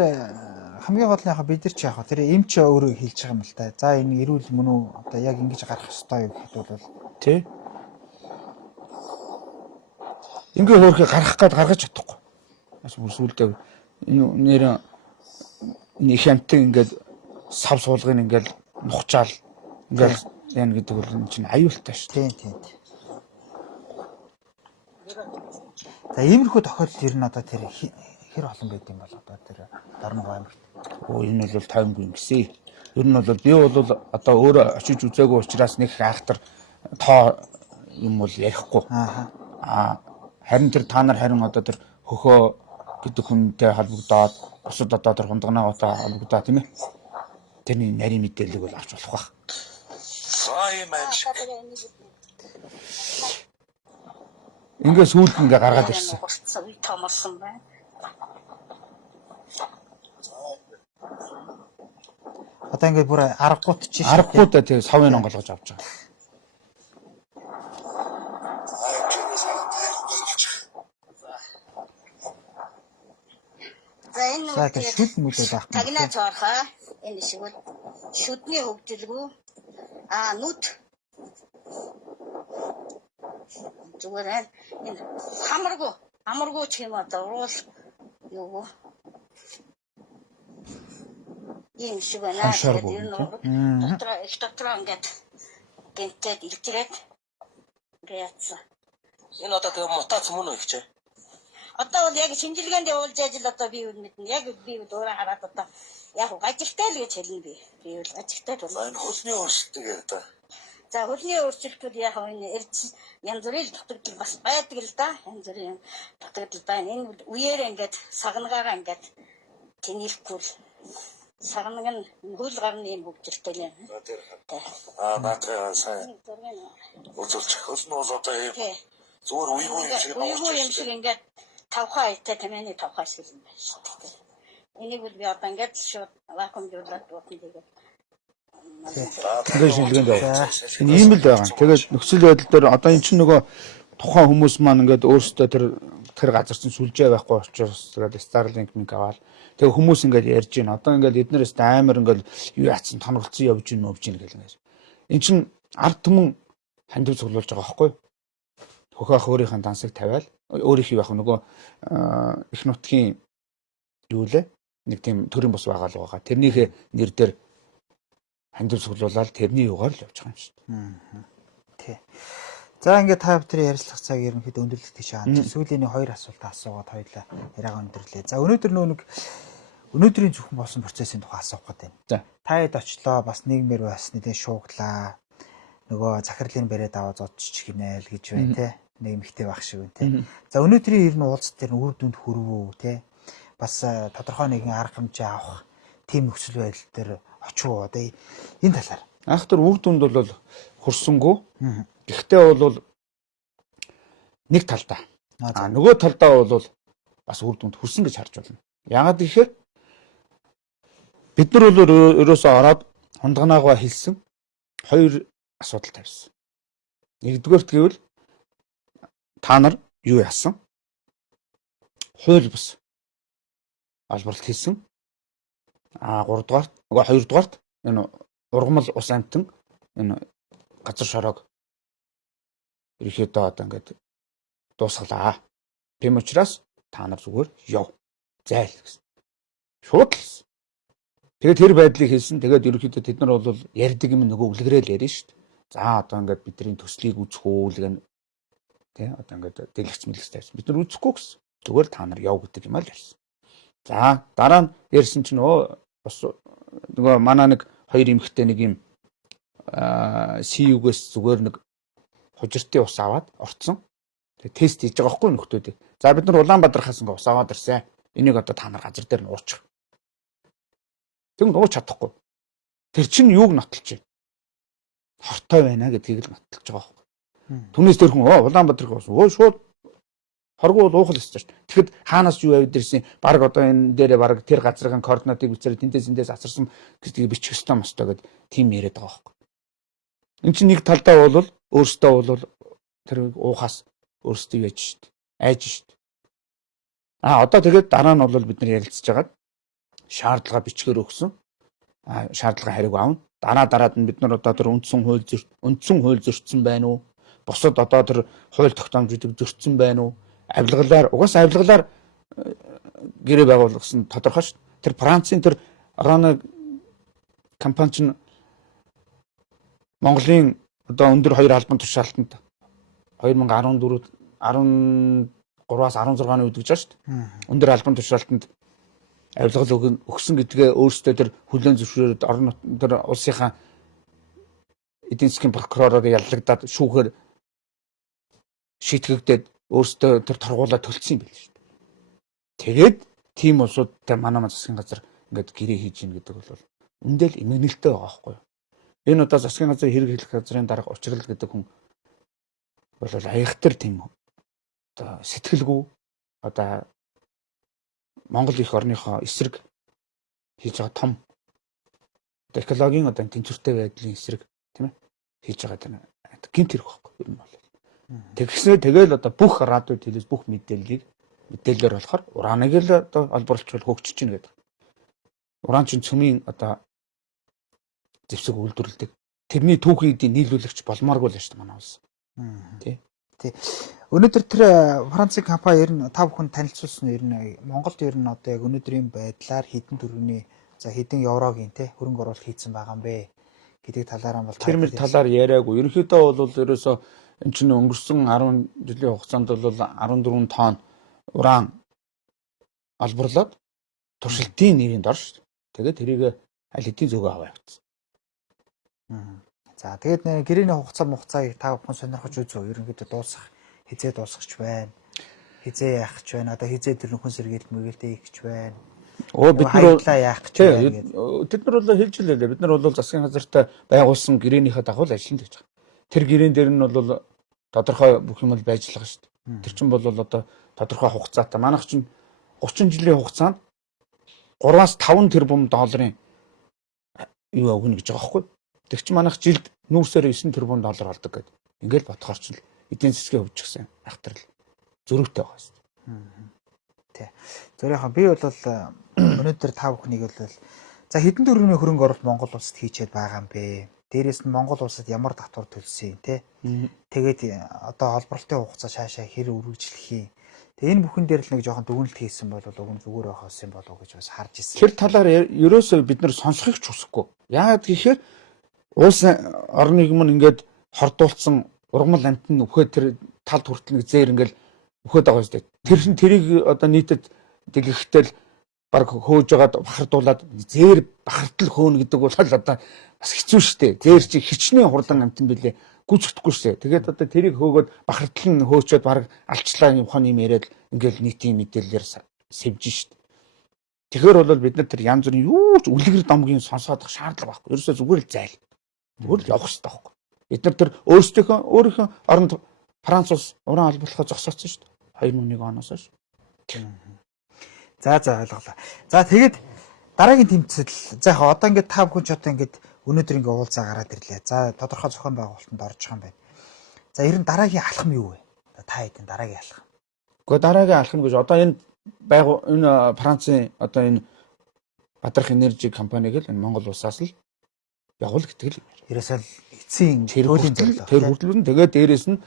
хамгийн гол нь яг бид нар ч яг тэр эмч өөрөө хэлж байгаа юм л та. За энэ эрүүл мөн үү одоо яг ингэж гарах ёстой юм гэхэд бол тий. Ингээ хөөрхө гарах гээд гаргаж чадахгүй. Бас бүр сүулдэ энэ нэр энэ их амтын ингээд сав суулгын ингээд нухчаал ингээд яа гэдэг бол энэ чинь аюултай шүү. тий. За иймэрхүү тохиолдол ер нь одоо тэр хэр олон байд юм бол одоо тэр Дорногов аймагт. Энэ бол таймгүй юм гисээ. Ер нь бол би бол одоо өөрөө очиж үзээгүй учраас нэг айхтар тоо юм бол ярихгүй. Харин тэр та нар харин одоо тэр хөхөө гэдэг хүнтэй холбогдоод бусад одоо тэр хундганаатай холбогдоод тийм ээ. Тэрний нарийн мэдээллийг бол авч болох байх. Сайн маань шиг. Ингээ сүүлд ингээ гаргаад ирсэн. Болцсон үе томорсон байна. Одоо ингээд бүр аргагуут ч шүү. Аргагуудаа тэг савын онгойлгож авч байгаа. За тэр шүд мүлээ байх юм. Тагнаа цоорхоо энэ шиг бол шүдний хөгжилгүй нүд зүгээр энэ хамаргуу ч юм одоо уул юу ийм шиг байна. Тэр нь дотроо ингээд гэнтэд илжрээд гээцсэн. Энэ одоо тэгээ мутац мөн үү ихчээ. Одоо бол яг шинжилгээнд явуулж ажил одоо би үл мэднэ. Яг би өөрөө хараад одоо яг гажигтай л гэж хэлнэ би. Би бол гажигтай бол. Энэ хөлний өөрчлөлт гэдэг одоо. За хөлний өөрчлөлтүүд яг энэ эрж янз бүрийн дутагдал бас байдаг л да. Янз бүрийн дутагдал байна. Энэ үеэр ингээд сагнагаараа ингээд тэнийхгүй сагнаг нь хөл гарны юм хөгжилтэй юм. Наадгаа сайн. Үзүүлж хөлн бол одоо зүгээр үегүй юм шиг ингээд тавхаа итэ тэмээний тавхаа шиг юм байна шүү дээ. Энийг бол би одоо ингээд шууд вакуумжуулаад дуутна тэгээд. Тэгээд шинжилгээнд яваа. Энэ ийм л байгаа. Тэгээд нөхцөл байдал дээр одоо эн чинь нөгөө тухайн хүмүүс маань ингээд өөрсдөө тэр газар чинь сүлжээ байхгүй учраас тэгээд Starlink минь аваад тэгээд хүмүүс ингээд ярьж байна. Одоо ингээд эднэрээс амар ингээд юу яатсан тоногцсон явж гин мөвж гин гэл ингээд. Эн чинь ард түмэн хандив цуглуулж байгаа байхгүй. Хөхөөх өөрийнхөө дансыг тавиал өөрийнх юу яах нөгөө их нутгийн юу лээ нэг тийм төрийн бус байгаа л байгаа. Тэрнийхээ нэр дээр хандив цуглуулаад тэрний югаар л явж байгаа юм шүү дээ. Тий. За ингээд та бүхэн ярилцлах цаг ерөнхийдөө өндөрлөлт тийш хандж сүүлийн 2 асуулт асуугаад хоёлаа яриагаа өндөрлөө. За өнөөдөр өнөөдрийн зөвхөн болсон процессын тухай асуух гэдэг юм. За. Та хэд очлоо бас нийгмээр бас нэгэн шууглаа. Нөгөө захирлын бариад аваад зодчих гинэ л гэж байна те. Нэг эмхтэй байх шиг байна те. За өнөөдрийн ер нь уулзалт дээр үр дүнд хүрвүү те. Бас тодорхой нэгэн арга хэмжээ авах тийм нөхцөл байдал дээр очив одоо энэ талаар. Анх тэр үр дүнд бол хүрсэнгүй. Гэхдээ бол нэг талдаа. Нөгөө талдаа бол бас үр дүнд хүрсэн гэж харж байна. Яагаад гэхээр бид нар бол ерөөсөө ороод хундганаагаа хэлсэн 2 асуудал тавьсан. Нэгдүгээрт гэвэл та нар юу яасан? Хууль бус албарт хийсэн. 3 дугаарт нөгөө 2 дугаарт энэ ургамал ус амтан энэ газар шороог ерөөхдөө одоо ингээд дуусгалаа. Тийм учраас та нар зүгээр яв. Зайл гэсэн. Шууд л. Тэгээд тэр байдлыг хэлсэн. Тэгээд ерөөхдөө тэд нар бол ярьдаг юм нөгөө үлгэрэл ярина шүү дээ. За одоо ингээд бидний төслийг үзэх үү гэн тий одоо ингээд дэлгэц мэлгэц тавьсан. Бид нар үзэхгүй гэсэн. Зүгээр та нар яв гэдэг юм аа л ярьсан. За дараа нь ярьсан чинь бас нөгөө манай нэг хоёр эмэгтэй нэг юм CU-гээс зүгээр нэг хужиртын ус аваад орцсон. Тэгээ тест хийж байгаа байхгүй нөхдөөдөө. За бид нар Улаанбаатархаас ингээ ус аваад ирсэн. Энийг одоо та нар газар дээр нь уучих. Тэгвэл ууч чадахгүй. Тэр чинь юуг нотолж байна? Хортой байна гэдгийг л нотолж байгаа байхгүй. Түүнээс тэр хүн Улаанбаатарх ус шууд хоргоо уухал өссөн шүү дээ. Тэгэхэд хаанаас юу авид ирсэн? Бараг одоо энэ дээрээ бараг тэр газрын координатыг үзээрэй тэндээс асарсан гэдгийг бичих ёстой мостой гэд тим яриад байгаа байхгүй. Энд чинь нэг талдаа бол өөртөө бол тэр уухаас өөртөө яаж шүү дээ. Айж шүү дээ. Одоо тэгээд дараа нь бол бид нар ярилцж байгаад шаардлага бичгээр өгсөн. Шаардлага хариуг авна. Дараад нь бид нар одоо тэр үндсэн хууль зөрчсөн байна уу? Бусад одоо тэр хууль тогтоомжуудыг зөрчсөн байна уу? Угаасаа авилгалаар гэрээ байгуулсан тодорхой шүү. Тэр Францын тэр Рона компани чинь Монголын одоо өндөр 2 албан тушаалтанд 2014-д 13-аас 16-ны үед гэж байна шүү дээ. Өндөр албан тушаалтанд авилгал өгсөн гэдгээ өөрсдөө тэр хүлээн зөвшөөрөд орон тэр улсынхаа эдийн засгийн прокуророор яллагдаад шүүхээр шийтгэгдээд өөрсдөө тэр торгуулаа төлсөн юм байл шүү дээ. Тэгээд тийм улсуудтай манай засгийн газар ингээд гэрээ хийж ийн гэдэг бол үндэл эмгэнэлтэй байгаа байхгүй юу? Энэ одоо засгийн газрын хэрэг хэлэх газрын дарга учрал гэдэг хүн бол аягтар тийм одоо сэтгэлгүй одоо Монгол их орныхоо эсрэг хийж байгаа том экологийн одоо тэнцвэртэй байдлын эсрэг тийм ээ хийж байгаа тийм гинт хэрэг байхгүй юу? Тэгснээр тэгэл одоо бүх радио телевиз бүх мэдээлэлээр болохоор урааныг л одоо олборлчвал хөгжиж чинь гэдэг. Уран чинь цөмийн одоо зэвсэг үйлдвэрлэдэг. Тэрний түүхийг нийлүүлэгч болмооргүй л шүү дээ манай улс. Тий. Өнөөдөр тэр Францын компани ер нь та бүхэн танилцуулсан ер нь Монголд ер нь одоо яг өнөөдрийн байдлаар хэдэн төгрөгийн хэдэн еврогийн хөрөнгө оруулалт хийсэн байгаа юм бэ гэдэг талаараа бол тэр мэл талаар яриаггүй. Ерөнхийдөө бол ерөөсөө энэ чинь өнгөрсөн 10 жилийн хугацаанд бол 14 тонн уран олборлоод туршилтын нэрийн дор шүү дээ. Тэгээд тэрийг аль хэдийн зөөгөө аваа явуулсан. За тэгээд гэрээний хугацааг та бүхэн сонирхож үзөө. Ерөнхийдөө дуусах хизээ дуусгах байна. Хизээ яах ч байна. Одоо хизээ тэр нөхөн сэргээлт мөргээлтэй хийх ч байна. Бид нар яах ч байна. Тэд нар бол хэлж лээ. Бид нар бол засгийн газартай байгуулсан гэрээнийхээ дагуу л ажиллана гэж байна. Тэр гэрээн дээр нь бол тодорхой бүх юм л байжлага шүү дээ. Тэр чинь бол одоо тодорхой хугацаатай. Манайх чинь 30 жилийн хугацаанд 3-аас 5 тэрбум долларын юу өгнө гэж байгаа байхгүй. Тэг чи манайх жилд нүүрсээр 9 тэрбум доллар олдог гэдэг. Ингээл бодохоор ч эдийн засгийн хөгжсөн ахтрал зөрүүтэй байгаа шүү дээ. Тий. Зөвхөн би бол өнөөдөр та бүхнийг бол за хэдэн төгрөгийн хөрөнгө оруулалт Монгол улсад хийчихэд байгаа юм бэ? Дээрээс нь Монгол улсад ямар татвар төлсөн тий. Тэгээд одоо олборлтын хугацаа шаашаа хэр үргэлжлэх юм. Тэгээ энэ бүхэн дээр л нэг жоохон дүгнэлт хийсэн бол уг нь зүгээр байхаас юм болов уу гэж бас харж ирсэн. Тэр талаар ерөөсөө бид нар сонсохыг ч хүсэхгүй. Яагаад гэхээр улс орны юм ингээд хордуулсан ургамал амтны үхээд тэр талд хүртэл нэг зээр ингээд үхээд байгаа шүү дээ. Тэр шин тэрийг одоо нийтэд дэлгэхтэл баг хөөж байгаад бахардуулаад зээр бахартал хөөнө гэдэг бол одоо бас хэцүү шүү дээ. Зээр чи хичнээн хурдан амтан билээ. Гүцэхдэггүй шүү дээ. Тэгээд одоо тэрийг хөөгөөд бахартал нь хөөчөөд баг алчлаа юм хон юм яриад ингээд нийтийн мэдээлэлээр сэвж шүү дээ. Тэгэхээр бол бид нар тэр янз бүрийн юу ч үлгэр домгийн сонсоодох шаардлага байхгүй. Ерөөсөө зүгээр л зайл. Зүгээр л явах хэрэгтэй байхгүй. Бид нар тэр өөрийнхөө оронд Франц улс уран албарлахаа зогсооцсон шүү дээ. 2001 оноос хойш. За ойлголоо. За тэгээд дараагийн тэмцэл за яг одоо ингээд та бүхэн ч одоо ингээд өнөөдөр ингээд уулзаа гараад ирлээ. За тодорхой зохион байгуулалтанд орж байгаа юм байна. За ер нь дараагийн алхам юу вэ? Та хэдийн дараагийн алхам. Гэхдээ дараагийн алхам гэж одоо энэ Францын одоо энэ Бадрах энержи компаниг л энэ Монгол улсаас л явуул гэдэг л. Ерөөсөө эцсийн тэр төлөлийн хүртэл зорилго. нь тэгээд дээрэс нь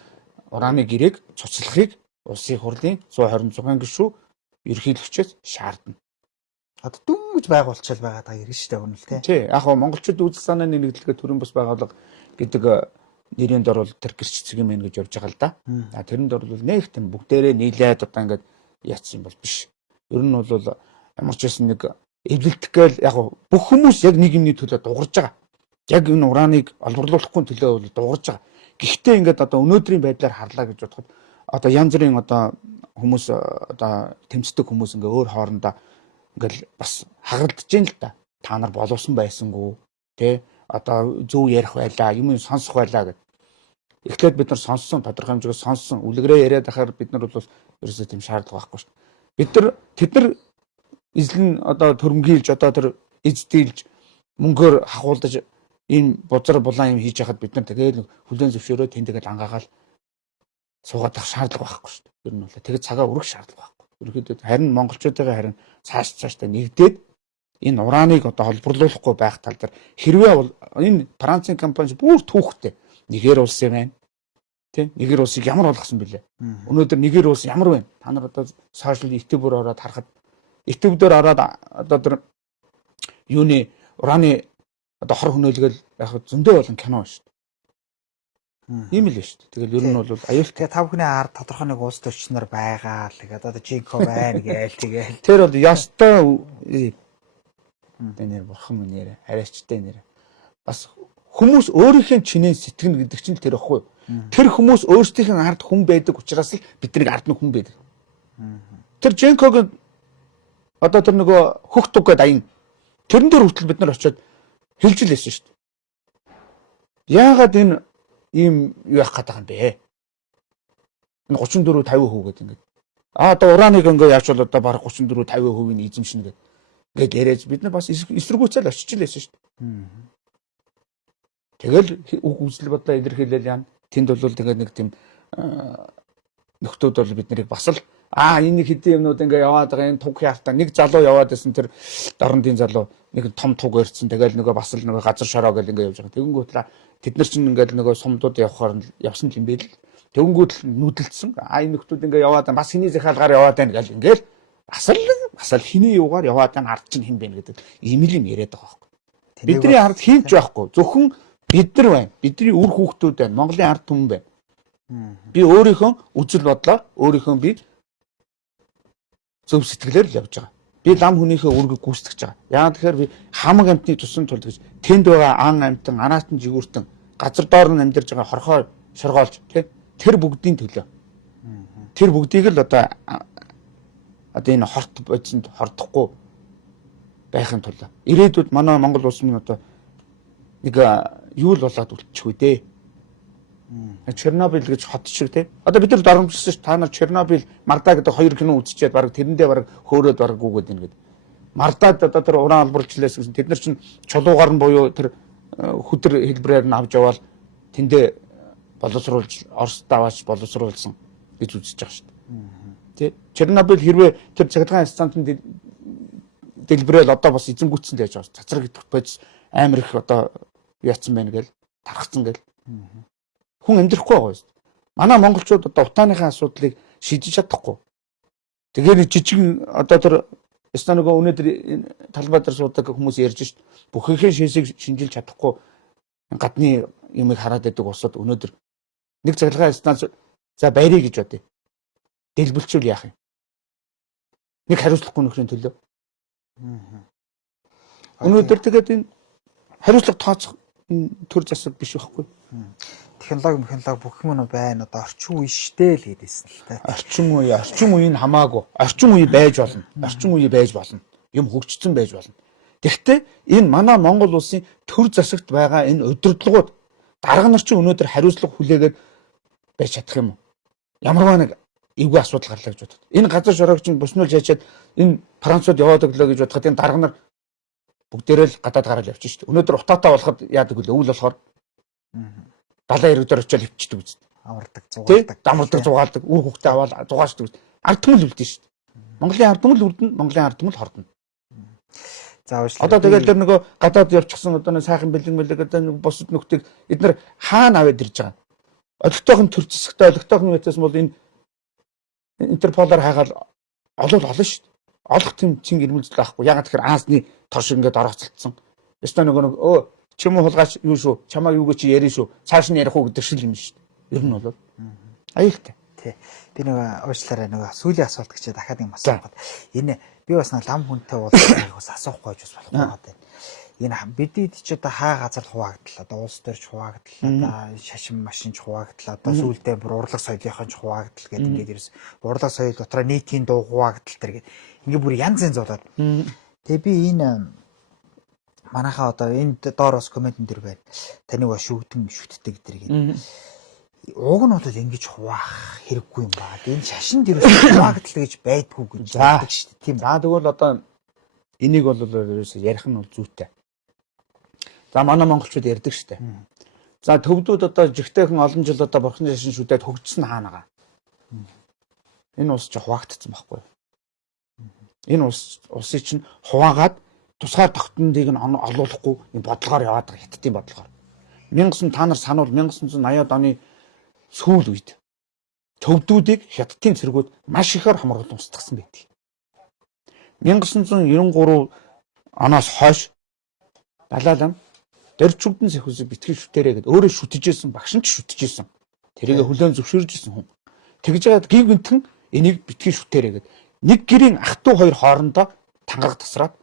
ураны гэрээг цуцлахыг улсын хурлын 126 гишүү ерөнхийлөгчөөс шаардна. Одоо дүнмж байгуулчаал байгаа даа ирнэ шүү дээ үнэл тий. Тий. Яг нь монголчууд үзэл санааны нэгдэлгээ төрийн бас байгууллага гэдэг нэрийн дор бол тэр гэрч цэг юм байна гэж явж байгаа л да. А тэрэн дор бол нэг тийм бүгдээрээ нийлээд одоо ингээд яатсан юм бол биш. Ер нь бол ямар ч байсан нэг эвлэлдэх гээл яг бүх хүмүүс яг нэг юмний төлөө дуурж байгаа. Яг энэ ураныг олборлуулахгүй төлөө бол дуурж байгаа. Гэхдээ ингээд одоо өнөөдрийн байдлаар харлаа гэж бодоход одоо янз бүрийн одоо хүмүүс одоо тэмцдэг хүмүүс ингээ өөр хоорондоо ингээл бас хагалдаж ийн л да. Та нар боловсон байсангүй тий одоо зөв ярих байлаа, юм сонсох байлаа гэд. Эхлээд бид нар сонссон, тодорхой хэмжээгээр сонссон, үлгэрээ яриад ахаар бид нар бол ерөөсөө тийм шаардлага байхгүй шүү дээ. Тэд нар эзлэн одоо төрөмгийлж одоо тэр эздийлж мөнгөөр хахуулдаж энэ бузар булаан юм хийж яхад бид нар тэгээд хүлэн зөвшөөрөө тэнд тэгээд ангаагаал суугаад ах шаардлага байхгүй шүү дээ. Ер нь бол тэгээд цагаа өргөх шаардлага байхгүй. Ерөнхийдөө харин монголчуудаа харин цаашдаа нэгдээд энэ урааныг одоо холборлуулахгүй байх тал дээр хэрвээ бол энэ Францын компани бүр түүхтэй нэгэр улс юм байна. Тэ нэгэр улсыг ямар болгосон бэлээ. Өнөөдөр нэгэр улс ямар байна? Та нар одоо сошиал YouTube-оор ороод харахад YouTube-дээр ороод одоо тэр юуны ураны одоо хор хөнөөлгөл яг зөндөө болон кино байна шүү дээ. Ийм л шүү дээ. Тэгэл ер нь бол аюултай. Тэгээ тав хүний ард тодорхой нэг улс төрчнөр байгаа л гэдэг одоо Жинко байна гээл тэгэл. Тэр бол ёстой нэр бурхан минь нэр арайчтай нэр. Бас хүмүүс өөрийнхөө чинээ сэтгэнэ гэдэг чинь тэр ихгүй. Тэр хүмүүс өөрсдийнх нь ард хүн байдаг учраас л бидний ард нь хүн байдаг. Тэр Жинког одоо тэр нөгөө хөх туг гэдэг аян тэрэн дээр хүртэл бид нар очиод хэлж лээсэн шүү дээ. Яагаад энэ ийм юу яах гэдэг юм бэ? Энэ 34 50% гэдэг ингээд. Одоо ураныг ингээ яач бол одоо бараг 34 50%-ийн эзэмшнэ гэдэг. Ингээд яриад бид нар бас эсэргүүцэл очиж лээсэн шүү дээ. Тэгэл үг үзэл бодлоо илэрхийлэл яана. Тэнд бол тэгээд нэг тийм нөхдүүд бол бид нарыг бас л энэ хэдийн юмнууд ингээ яваад байгаа энэ туг яартаа нэг залуу яваад байсан тэр дорндын залуу нэг том туг өрцсөн тэгэл нөгөө бас л нөгөө газар шороо гэл ингээ явж байгаа. Тэгэнгүүтлээ тэд нар чинь ингээл нөгөө сумдууд явахаар явсан юм бэ л. Тэгэнгүүт нүдэлцсэн. Энэ нөхдүүд ингээ яваад бас хиний захиалгаар яваад байна гэл ингээл бас л хиний юугаар яваад байна ард чинь хэн бэ гэдэг ийм л юм яриад байгаа байхгүй. Бидний ард хинч байхгүй. Зөвхөн бид нар байна. Бидний үр хүүхдүүд байна. Монголын ард түмэн байна. Би өөрийнхөө үзэл бодлоо өөрийнхөө би зөв сэтгэлээр л явж байгаа. Би лам хүнийхээ үргийг гүйцэтгэж байгаа. Яагаад тэгэхээр би хамаг амтны тусан тулд гэж тэнд байгаа ан амтан, анаатан жигүүртэн, газар доор нь амьдарж байгаа хорхоо шоргоолж тэр бүгдийн төлөө. Тэр бүгдийг л одоо энэ хорт бодсонд хордохгүй байхын тулд. Ирээдүйд манай Монгол улс минь одоо нэг юу л болоод үлдчих үү дээ. Чернобыль гэж хот шиг тий. Одоо бид нар доромжсон ш та нар Чернобыль Мардаа гэдэг 2 кино үзчихээд баг тэрэндээ баг хөөрөөд баг гүгээд ийн гэдэг. Мардаад одоо тэр уран албарчлаас гэсэн тэд нар чинь чулуугаар нь буюу тэр хөдөр хэлбрээр нь авч яваал тэндээ боловсруулж Оросд аваач боловсруулсан гэж үзэж байгаа ш. Тий. Чернобыль хэрвээ тэр цахилгаан станцын дэлбэрэл одоо бас эзэнгүүцсэн байж байгаа. Цацраг идэх байж амар их одоо яатсан байна гээл тархацсан гээл. Хүн амьдрахгүй байгаа юм. Манай монголчууд одоо утааныхаа асуудлыг шийдэж чадахгүй. Тэгээ нэг жижиг одоо тэр станогоо өнөөдөр талбай дээр суудаг хүмүүс ярьж шít. Бүхэнхээ шээсийг шинжилж чадахгүй гадны юмыг хараад байдаг усад өнөөдөр нэг цахилгаан станц за байрыг гэж бодъё. Дэлбэлчүүл яах юм? Нэг хариуцлагагүй нөхрийн төлөө. Өнөөдөр тэгээд энэ хариуцлага тооцох төр засаг биш байхгүй. Технологи бүх юм байна. Одоо орчин үе штэ л гэдээсэн л та. Орчин үеийн хамаагүй. Орчин үе байж болно. Орчин үе байж болно. Юм хөгжсөн байж болно. Гэхдээ энэ манай Монгол улсын төр засагт байгаа энэ удирдлагууд дарга нар чинь өнөөдөр хариуцлага хүлээгээд байж чадах юм уу? Ямарваа нэг эвгүй асуудал гарлаа гэж бодод. Энэ газар шороог чинь буснуулж яачаад энэ Францууд яваад өглөө гэж бодоход энэ дарга нар бүгдээрээ л гадаад гараад явчих шүү дээ. Өнөөдөр утаатай болоход яадаг вэ? Өвөл болохоор далайн ирэг дээр очиод хөвчдөг үст. Амардаг, зугаалдаг. Дамардаг, зугаалдаг, үр хөвгтөө аваад зугаашдаг үст. Ард түмэл үлдэн шүү дээ. Монголын ард түмэл үлдэн, Монголын ард түмэл хордно. За уучлаарай. Одоо тэгэл тэр нөгөө гадаад явчихсан одоо нэг сайхан бэлэн одоо нэг бусад нөхдийг эдгээр хаана аваад ирж байгаа. Олигтойхон төр зэсгтэй олигтойхон ятсан бол энэ Интерполоор хайгаал олол шүү дээ. Олох тийм чин ирмэлзэл байхгүй. Ягаад тэгэхээр аасны тор шиг ингээд орооцолцсон. Ястаа нөгөө чим хулгаач юу шүү. Чамаа юу гэж ярина шүү. Цааш нь ярих уу гэдэг шиг юм шүү дээ. Ер нь бол аюултай. Тий. Би нөгөө уучлаарай нөгөө сүүлийн асуулт гэчээ дахиад юм асуугаад. Энэ би бас нэг лам хүнтэй уулзах бас асуухгүй байж болохгүй байна. Энэ бидэд ч одоо хаа газар хуваагдал одоо улс төрч хуваагдал одоо шашин машинч хуваагдал одоо сүүлдээ бүр урлаг соёлынхон ч хуваагдал гэдэг ингээд ерөөс урлаг соёл дотроо нийтийн дуу хуваагдал төр гэдэг ингээд бүр янз янз болоод. Тэгээ би энэ манайхаа одоо энд доор бас комментэн дээр байна. Таныг ба шүгдэн шүтдэг гэдэг. Уг нь бол ингэж хуваах хэрэггүй юм байна. Энэ шашин дэрс хуваагдал гэж байдгүй гэж байдаг шүү дээ. Тийм. За тэгвэл одоо энийг бол ерөөсөө ярих нь бол зүйтэй. За манай монголчууд ярьдаг шүү дээ. За төвдүүд одоо жигтэйхэн олон жил одоо бурхан шашин шүтээд хөгжсөн хаанагаа. Энэ улс ч хуваагдсан байхгүй юу? Энэ улсыг чинь хуваагаад тусгаар тогтнодыг нь олуулахгүй энэ бодлогоор яваад байгаа хиттийн бодлогоор. 1900 та нар сануул 1980-ад оны сүүл үед төвдүүдийг хятадын цэргүүд маш ихээр хамруулан устгасан байдаг. 1993 оноос хойш Далай лам дөрчүгдэн сэхүүсийг битгий шүтээрээ гэд өөрөө шүтжсэн багш нь ч шүтжсэн. Тэрийг хүлээн зөвшөөржсэн хүн. Тэгж яагаад гин гинтэн энийг битгий шүтээрээ гэд нэг гэрийн ах トゥ хоёр хоорондоо тангараг тасраад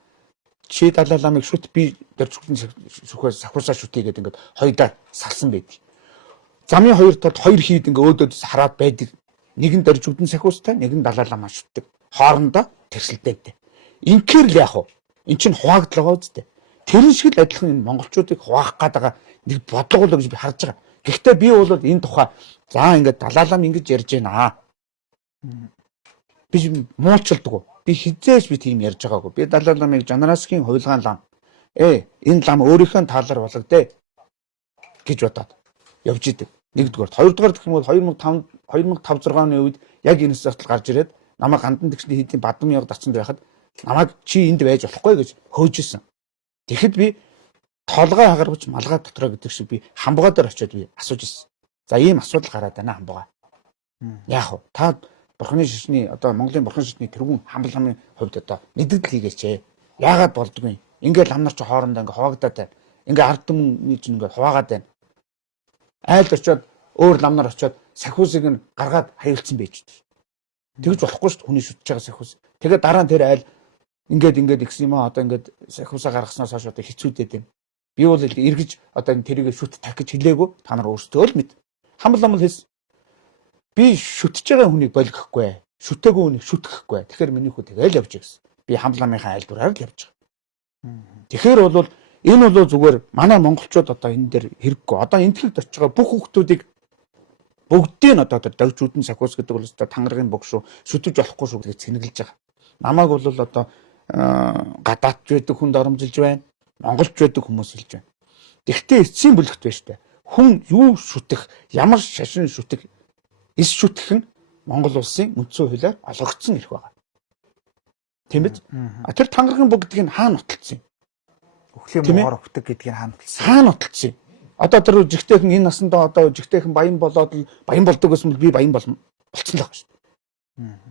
чи Далай ламыг шүт би дөрчүгдэн сэхүүсээ сахуусаа шүтээ гэд ингээд хоёудаа салсан байдаг. Замын хоёр талд хоёр хийд ингээ өөдөөс хараад байдаг. Нэг нь дөржигдэн сахиустай, нэг нь Далай ламаа шүтдэг. Хоорондоо тэрсэлдээд. Инхээр л яах вэ? Эн чинь хуваагдал байгаа үстэй. Тэр шиг л адилхан энэ монголчуудыг хуваах гээд байгаа нэг бодлого л гэж би харж байгаа. Гэхдээ би бол энэ тухай за ингээд Далай лам ингэж ярьж байна. Би муулчилдаг. Би хизээж би тийм ярьж байгаагүй. Би Далай ламыг Жанараскийн хувилгаан лам. Энэ лам өөрийнхөө таалаар болгодээ гэж бодоод явж идэг. Нэгдүгээр, хоёрдугаар гэх юм бол 2005-6 оны үед яг энэ застал гарч ирээд намайг гандан тэгшний хийдийн бадам явд ачанд байхад намайг чи энд байж болохгүй гэж хөөжсэн. Тэгэхэд би толгой хагарвч малгай дотроо гэдэг шиг би хамбугаа дээр очиод би асууж ирсэн. За ийм асуудал гараад байна хамбугаа. Яах вэ? Та бурхны шишний одоо Монголын бурхан шишний тэргүүн хамбал хамын хувьд одоо мэддэл хийгээч. Яагаад болдгүй? Ингээл лам нар ч хоорондоо ингээ хуваагдаад байна. Ингээ ард түмний чинь ингээ хуваагаад байна. Айлд очиод өөр лам нар очиод сахиусыг нь гаргаад хаягдсан байж дээ. Тэгж болохгүй шүү дээ хүний шүтж байгаа сахиус. Тэгээд дараа нь тэр айл ингээд ихсэн юм аа одоо ингээд сахиусаа гаргаснаас хойш одоо хэцүүдэд байна. Би бол эргэж одоо тэрийг шүт тах гэж хэлээгүй. Та нар өөрсдөө л мэд. Хамбал амл хэлсэн. Би шүтж байгаа хүнийг болгохгүй. Шүтээгүй хүнийг шүтгэхгүй. Тэгэхээр миний хүү тэгэл явж гэсэн. Би хамбал амынхаа айлдвараар л явж байгаа. Тэгэхээр бол энэ бол зүгээр манай монголчууд одоо энэ дээр хэрэггүй. Одоо энтгэгд очиж байгаа бүх хүмүүсийг бүгдийг нь одоо дагжуудын сахиус гэдэг бол одоо тангаргийн бог шүү. Шүтэж болохгүй шүү гэж цэнэглэж байгаа. Намайг бол одоо гадаадч байдаг хүн доромжилж байна. Монголч байдаг хүмүүс хэлж байна. Тэгвэл эцсийн бүлэгт байна шүү дээ. Хүн юу шүтэх, ямар шашин шүтэх, эс шүтэх нь Монгол улсын үндсэн хуулиар олгогдсон хэрэг байна. Тийм биз? Тэр тангаргийн бог гэдгийг хаана нотолсон юм? Өхлийн муугар өвтөг гэдгийг хаана нотолсон юм? Одоо тэр жигтэйхэн энэ насандаа одоо жигтэйхэн баян болоод баян болдог гэсэн би баян болцсон л байгаа шүү дээ.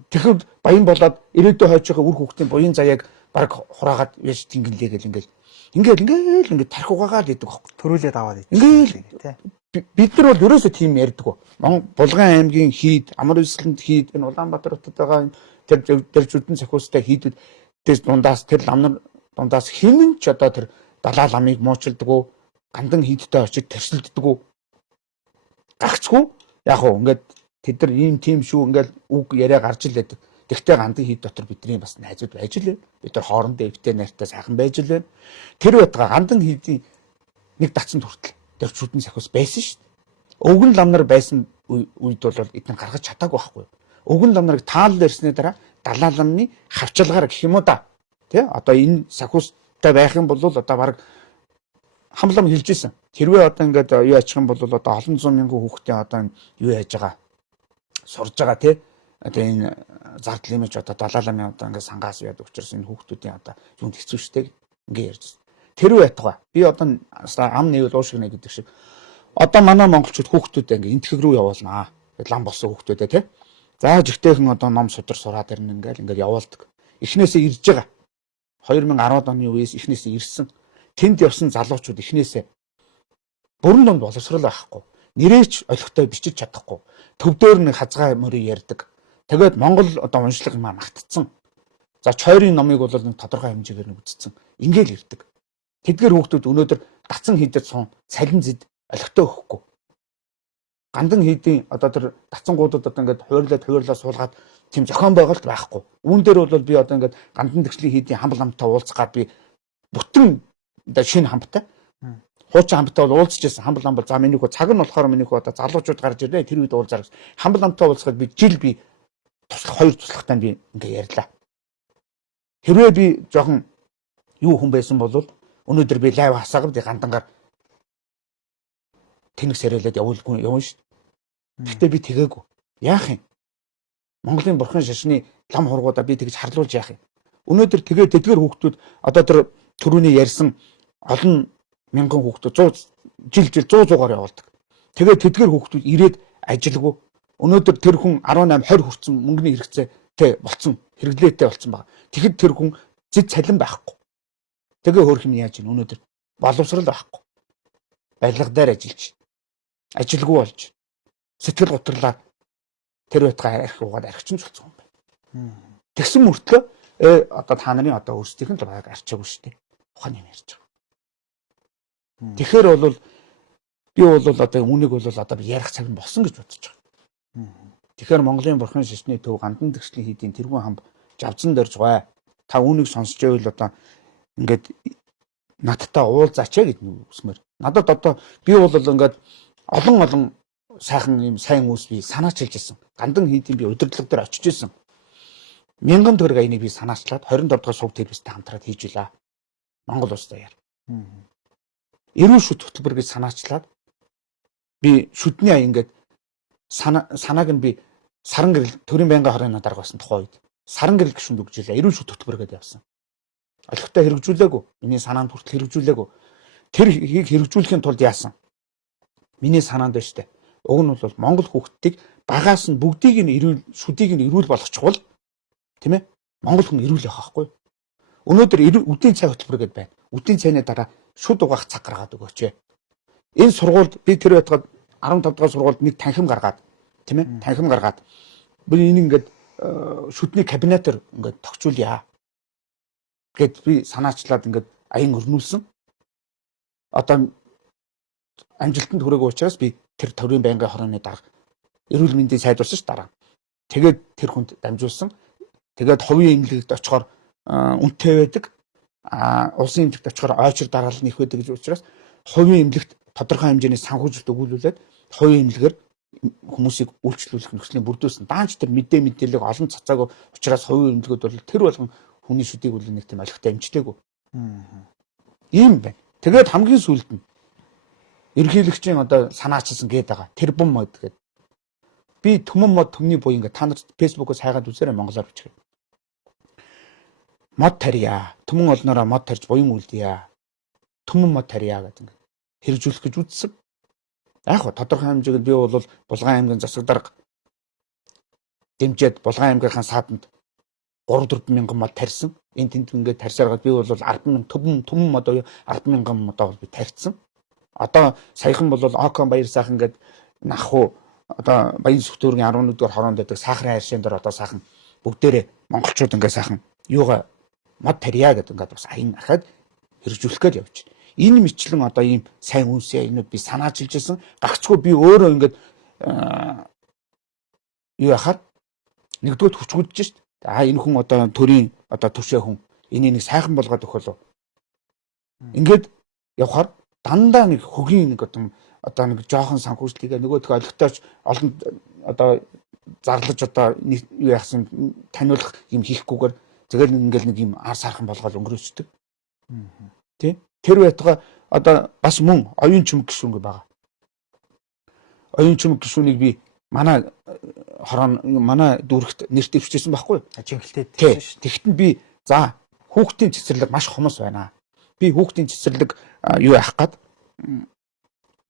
Тэгэхээр баян болоод ирээдүйд хойж байгаа үр хүүхдийн буян заяаг баг хураагаад яаж тингэлээ гэл ингээл тарих угаагаад идэг байхгүй. Төрүүлээд аваад идэг. Ингээл бид нар бол ерөөсөө тийм ярьдаг. Булган аймгийн хийд, Амар Үйлсэлэнд хийд, энэ Улаанбаатар хотод байгаа тэр дэржүүдэн сахиустай хийдүүд тэр дундаас тэр лам нар дундаас хинэн ч одоо тэр Далай ламыг муучилдаггүй, гандан хийдтэй очиж тэрсэлддэггүй. Гагцгүй яг уу ингээд тэд нар ийм тийм шүү ингээд үг яриа гарч ил байдаг. Тэгтээ гандан хийд дотор бидний бас найзууд байж л байна. Бид нар хоорондоо эвтэй найртай сайхан байж л байна. Тэр байтга гандан хийдийн нэг дацсан хүртэл дэрчүүдэн сахиус байсан шүү дээ. Өвгөн лам нар байсан үед бол эдгээр гаргаж чадаагүй байхгүй. Өвгөн лам нарыг таалал ирсний дараа Далай ламны хавчалгаар гэх юм уу да. Тэ одоо энэ сахиустай байх юм бол одоо баг хамлам хэлж исэн. Хэрвээ одоо ингээд юу ачих юм бол одоо олон зуун мянган хүүхдээ одоо юу яаж байгаа сурж байгаа тий. Одоо энэ зардал имиж одоо Далай ламын одоо ингээд сангаас яадаг учраас энэ хүүхдүүдийн одоо юунд хэцүү штэй. ингээ ярьж байна. Тэр байтугай би одоо ам нэвэл уушиг нэ гэдэг шиг одоо манай монголчууд хүүхдүүдээ ингээ энтхэг рүү явуулнаа. Лам болсон хүүхдүүдээ тий. За жигтэйхэн одоо ном судар сураад ирнэ ингээл явуулдаг. Эхнээсээ ирж байгаа. 2010 оны үеэс эхнээсээ ирсэн. Тэнд явсан залуучууд эхнээсээ бүрэн донд боловсрал байхгүй. Нэрээч олигтой бичиж чадахгүй. Төвдөр нэг хазгай мөрий ярьдаг. Тэгээд Монгол одоо уншлага юм магтцсан. За чойрын номыг бол нэг тодорхой хэмжээгээр нэг үзсэн. Ингээл ирдэг. Тэдгээр хүүхдүүд өнөөдөр гацсан хийдэд сун, салин зэд олигтой өгөхгүй. Гандан хийдийн одоо тэр гацсангуудад одоо ингээд хуурлаа суулгаад тийм зохион байгуулалт байхгүй. Үүн дээр бол би одоо ингээд гандан төгслийн хийдийн хамбал хамтаа уулзгаад би бүтэн одоо шинэ хамтаа хуучин хамтаа бол уулзчихсан хамбал за минийх цаг нь болохоор минийх одоо залуучууд гарч ирлээ тэр үед уулзаар хамбал хамтаа уулзахад би жил би хоёр туслахтай би ингээ ярьлаа. Хэрвээ би жоохон юу хүн байсан бол өнөөдөр би лайв хасаагаад би гандангаар тэнэг сэрэлээд явуулгүй юм шүү дээ. Гэхдээ би тэгээгүй. Яах юм? Монголын бурхан шашны лам хургуудаа би тэгж харлуулж яах юм? Өнөөдөр тэгээ тэдгээр хүүхдүүд одоо тэр түрүүний ярьсан олон мянган хүүхдүүд 100 100-аар явуулдаг. Тэгээ тэдгээр хүүхдүүд ирээд ажилгүй. Өнөөдөр тэр хүн 18 20 хүрсэн мөнгөний хэрэгцээтэй болцсон, хэрэглээтэй болцсон байна. Тэгэхэд тэр хүн зэд цалин байхгүй. Тэгээ хөөх юм яаж ийн өнөөдөр боловсрал байхгүй. Барилга дээр ажиллаж, ажилгүй болж, сэтгэл готрлаа тэр байтгаа арх уугаад архичж болцсон юм байна. Тэгсэн мөртлөө одоо та нарын одоо өөрсдийнх нь л байг арчаагүй шүү дээ. Ухааны юм ярьж байгаа. Тэгэхээр бол би бол одоо үүнийг бол одоо ярих цаг нь болсон гэж бодож байгаа. Тэгэхээр Монголын бурхан шашны төв гандан төгслийн хийдийн тэргүүн хамб жавцан дөрж бай. Та үүнийг сонсож байвал одоо ингээд надтай уулзаач гэж үсмээр. Надад одоо би бол ингээд олон сайхан юм сайн үс би санаачилж ирсэн. Гандан хийдийн би удирдлага дээр очиж ирсэн. 1000 төгрөг аяны би санаачлаад 27 дахь сувг телевизтэй хамтраад хийж илаа. Монгол улс даяар. Эрүүл шүт хөтөлбөр гэж санаачлаад би шүдний ая ингээд санааг нь би саран гэрэл төрийн байнгын хорооны дарга болсон тухай үед саран гэрэл гүшүнд өгч илаа. Эрүүл шүт хөтөлбөр гэдээ явсан. Олигтой хэрэгжүүлээгүй. Миний санаанд хүртэл хэрэгжүүлээгүй. Тэр хэрэгжүүлэхийн тулд яасан? Миний санаанд байна штэ. Уг нь бол Монгол хүүхдүүдийг багаас нь бүгдийг нь эрүүл шүдийг нь эрүүл болгочихвол тийм ээ? Монгол хүн эрүүл явах байхгүй. Өнөөдөр үдийн цай хөтөлбөр гэдээ байна. Үдийн цайны дараа шүд угаах цаг гаргаад өгөөч. Энэ сургуульд би тэр байтгаад 15 дахь сургуульд нэг танхим гаргаад тийм ээ? Танхим гаргаад би энийг ингээд шүдний кабинетээр ингээд тогтчуулъя гэд би санаачлаад ингээд аян өрнүүлсэн. Одоо амжилтанд хүрээгүй учраас би тэр төрийн байнгын хорооны дарга эрүүл мэндийг сайдуулсан ш дараа. Тэгээд тэр хүнд дамжуулсан. Тэгээд хувийн эмнэлэгт очихоор үнэтэй байдаг. Улсын эмнэлэгт очихоор ойчир дараалал нэх байдаг гэж учраас хувийн эмнэлэгт тодорхой хэмжээний санхүүжилт өгүүлүүлээд хувийн эмнэлгээр хүмүүсийг үйлчлүүлэх нөхцөлийн бүрдүүлсэн. Даанч тэр мэдээлэл олон цацаагүй учраас хувийн эмнэлгүүд бол тэр болгон хүний шүдийг үл нэг тийм олигтой амжилтаагүй. Ийм байна. Тэгээд хамгийн сүүлд нь ерөнхийлөгчийн одоо санаачилсан гээд байгаа. Тэр бум мод гэдэг. Би төмөн мод төмний буй ингээд та нар фэйсбүүкээс хайгаад үзээрэй монголоор бичих. Мод тарья. Төмөн олноороо мод тарьж буян үлдъя. Төмөн мод тарья гэдэг ингээд хэрэгжүүлэх гэж үзсэн. Яг хоо тодорхой хэмжээгээр би бол Булган аймгийн засаг дарга дэмжиж Булган аймгийнхаа сааданд 3-4 мянган мод тарьсан. Энэ тэнд ингээд тарьсараад би бол 10,000 төмөн мод 10,000 модоо би тарьсан. Одоо саяхан бол Окон баяр сайхан гэдэг нахуу одоо баян сүхтүүргийн 11-р хороонд байдаг сахарын хайршин дээр одоо сайхан бүгдээрээ монголчууд ингээд сайхан юугаа мод тарья гэдэг ингээд бас аян ахаад хэрэгжүүлэх гэж явж байна. Энэ мэтлэн одоо ийм сайн үнсээ энүүд би санаачилж ирсэн. Гагцгүй би өөрөө ингээд юу яхаар нэгдүгээр хүчгүүдж шít. Энэ хүн одоо төрийн одоо төвшөө хүн энийг нэг сайхан болгоод өгөх болов. Ингээд явхаар дандаа нэг хөгийн нэг одоо нэг жоохон санхүүжилтийг нөгөөдхөө олигтойч олон одоо зарлаж одоо юу яасан таниулах юм хийхгүйгээр тэгэл ингээл нэг юм ар сархан болгоод өнгөрөөчдөг. Тэ? Тэр байтугай одоо бас мөн оюун чимэг гишүүн гэ байгаа. Оюун чимэг гишүүнийг би манай дүүрэгт нэрт дэвшижсэн байхгүй юу? Ажинхэлтэй тийм шүү. Тэгэхэд нь би за хүүхдийн цэцэрлэг маш хомос байна. Би хүүхдийн цэцэрлэг юу яах гээд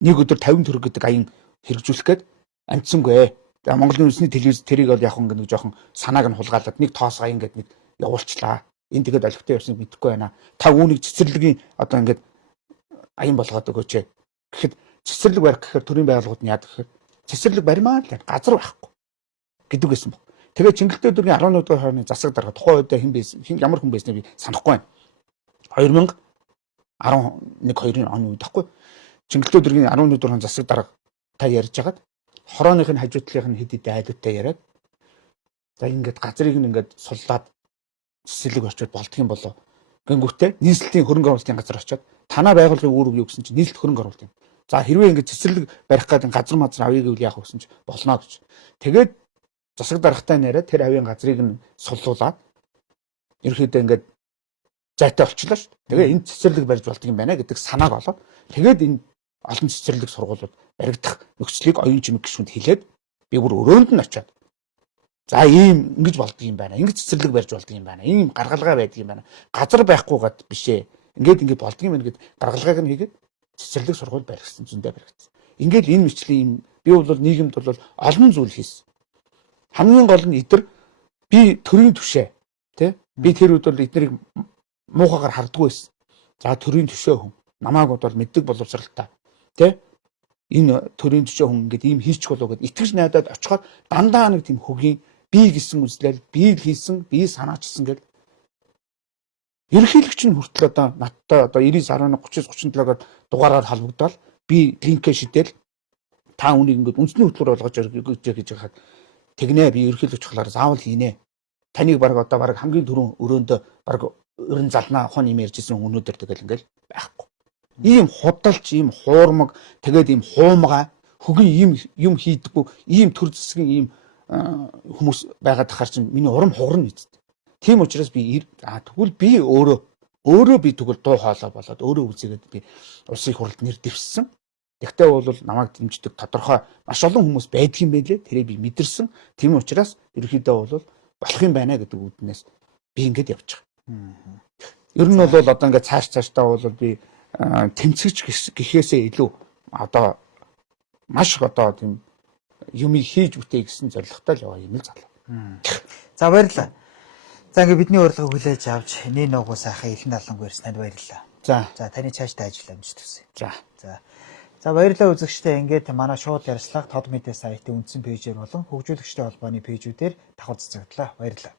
нэг өдөр 50 төгрөг гэдэг аян хэрэгжүүлэх гээд амжсангүй. За Монголын үндэсний телевиз тэрийг бол яг нэг жоохон санааг нь хулгайлаад нэг тоос аян гэдэг нэг явуулчлаа. Энэ тэгээд олигтой явсныг мэдэхгүй байна. Та үүнийг цэцэрлэгийн одоо ингээд аян болгоод өгөөч. Гэхэд цэцэрлэг барих гэхээр төрийн байгууллагууд нь яадаг гэхээр цэцэрлэг баримаа л газар байхгүй гэдэг байсан баг. Тэгээд Чингэлтэй өдрийн 11 дугаар хойны засаг дарга тухайн үед ямар хүн байсныг би санахгүй байна. 2011-2 оны үед байхгүй. Чингэлтэй өдрийн 11 дугаар засаг дарга та ярьж хагаад хорооных нь хажуутлынх нь хэд хэдэн айлуудтай яриад за ингээд газрыг нь ингээд суллаад цэцэрлэг очиод болдгийм болоо. Гингүүтээ нийслэлийн хөрөнгө оруулалтын газар очиод танаа байгууллагын үүрэг юу гэсэн чинь нийслэл хөрөнгө оруулалт юм. За хэрвээ ингээд цэцэрлэг барих гэдэг газар мазар авъя гэвэл яах вэ гэсэн чинь болно гэж. Тэгээд засаг даргатай яриад тэр авийн газрыг нь суллуулаад ерөөхдөө ингээд зайтай болчихлоо шүү дээ. Тэгээ энэ цэцэрлэг барьж болдгийм байна гэдэг санааг олоод тэгээд энэ олон цэцэрлэг сургуулиуд баригдах нөхцөлийг оюун чимэг гишүүнд хэлээд би бүр өрөөнд нь очиод за ийм ингэж болдго юм байна. Ингэж цэцэрлэг барьж болдго юм байна. Ийм гаргалгаа байдаг юм байна. Газар байхгүйгээд бишээ. Ингээд болдго юм байна гэд гаргалгааг нь хийгээд цэцэрлэг сургууль барьсан зөндөө баригдсан. Ингээд энэ мэтчлийн би бол нийгэмд бол олон зүйл хийсэн. Хамгийн гол нь эдгээр би төрийн түвшээ тий би тэр үед бол эднэрийг муухагаар харддаг байсан. За төрийн түвшээ хүн намааг бол мэддэг боловсралтай тий энэ төрийн түвшээ хүн ингээд ийм хийчих болоо гэд итгэж найдаад очихоор дандаа нэг тийм хөгийн би гэсэн үзлэл би хийсэн би санаачсан гэл ерөнхийлөгч нь хүртэл одоо надтай одоо 99.39-37-оор дугаараар холбогдоод би линкээ шидэл та үнийг ингээд үндэсний хөтөлбөр болгож гэж хаад тэгнэ би ерөнхийлөгч болохоор заавал хийнэ. Таныг баг одоо баг хамгийн түрүүн өрөөндөө баг өрн залнаа хон юм ярьжсэн өнөөдөр тэгэл ингээл байхгүй. Ийм худалч, ийм хуурмаг, тэгээд ийм хуумгаа хөгийн юм хийдэггүй, ийм төр зэсгийн ийм хүмүүс байгаад тахаар чинь миний урам хугарна үст. Тийм учраас би тэгвэл би өөрөө би тэгвэл дуу хоолой болоод өөрөө үзээгээд би улсын хурлд нэр дэвссэн. Тэгтээ бол намайг дэмждэг тодорхой маш олон хүмүүс байдгийн байлээ. Тэрийг би мэдэрсэн. Тийм учраас ерөөхдөө бол болох юм байна гэдэг үднээс би ингэж явж байгаа. Ер нь бол одоо ингээд цаашдаа бол би тэмцэгч гэхээсээ илүү одоо маш одоо тийм юмыг хийж бүтээ гэсэн зорилготой л яваа юм л залуу. За баярлалаа. За ингээд бидний урилгыг хүлээж авч нэг ногоо сайхан ихэнх аланг барьсан танд баярлалаа. За таны цаашдаа ажил амжилт хүсье. За баярлалаа үзэгчдээ. Ингээд манай шууд ярьслах Тод Медиа сайтын үндсэн пэйжээр болон хөгжүүлэгчдийн холбооны пэйжүүдээр давхар цацагдлаа. Баярлалаа.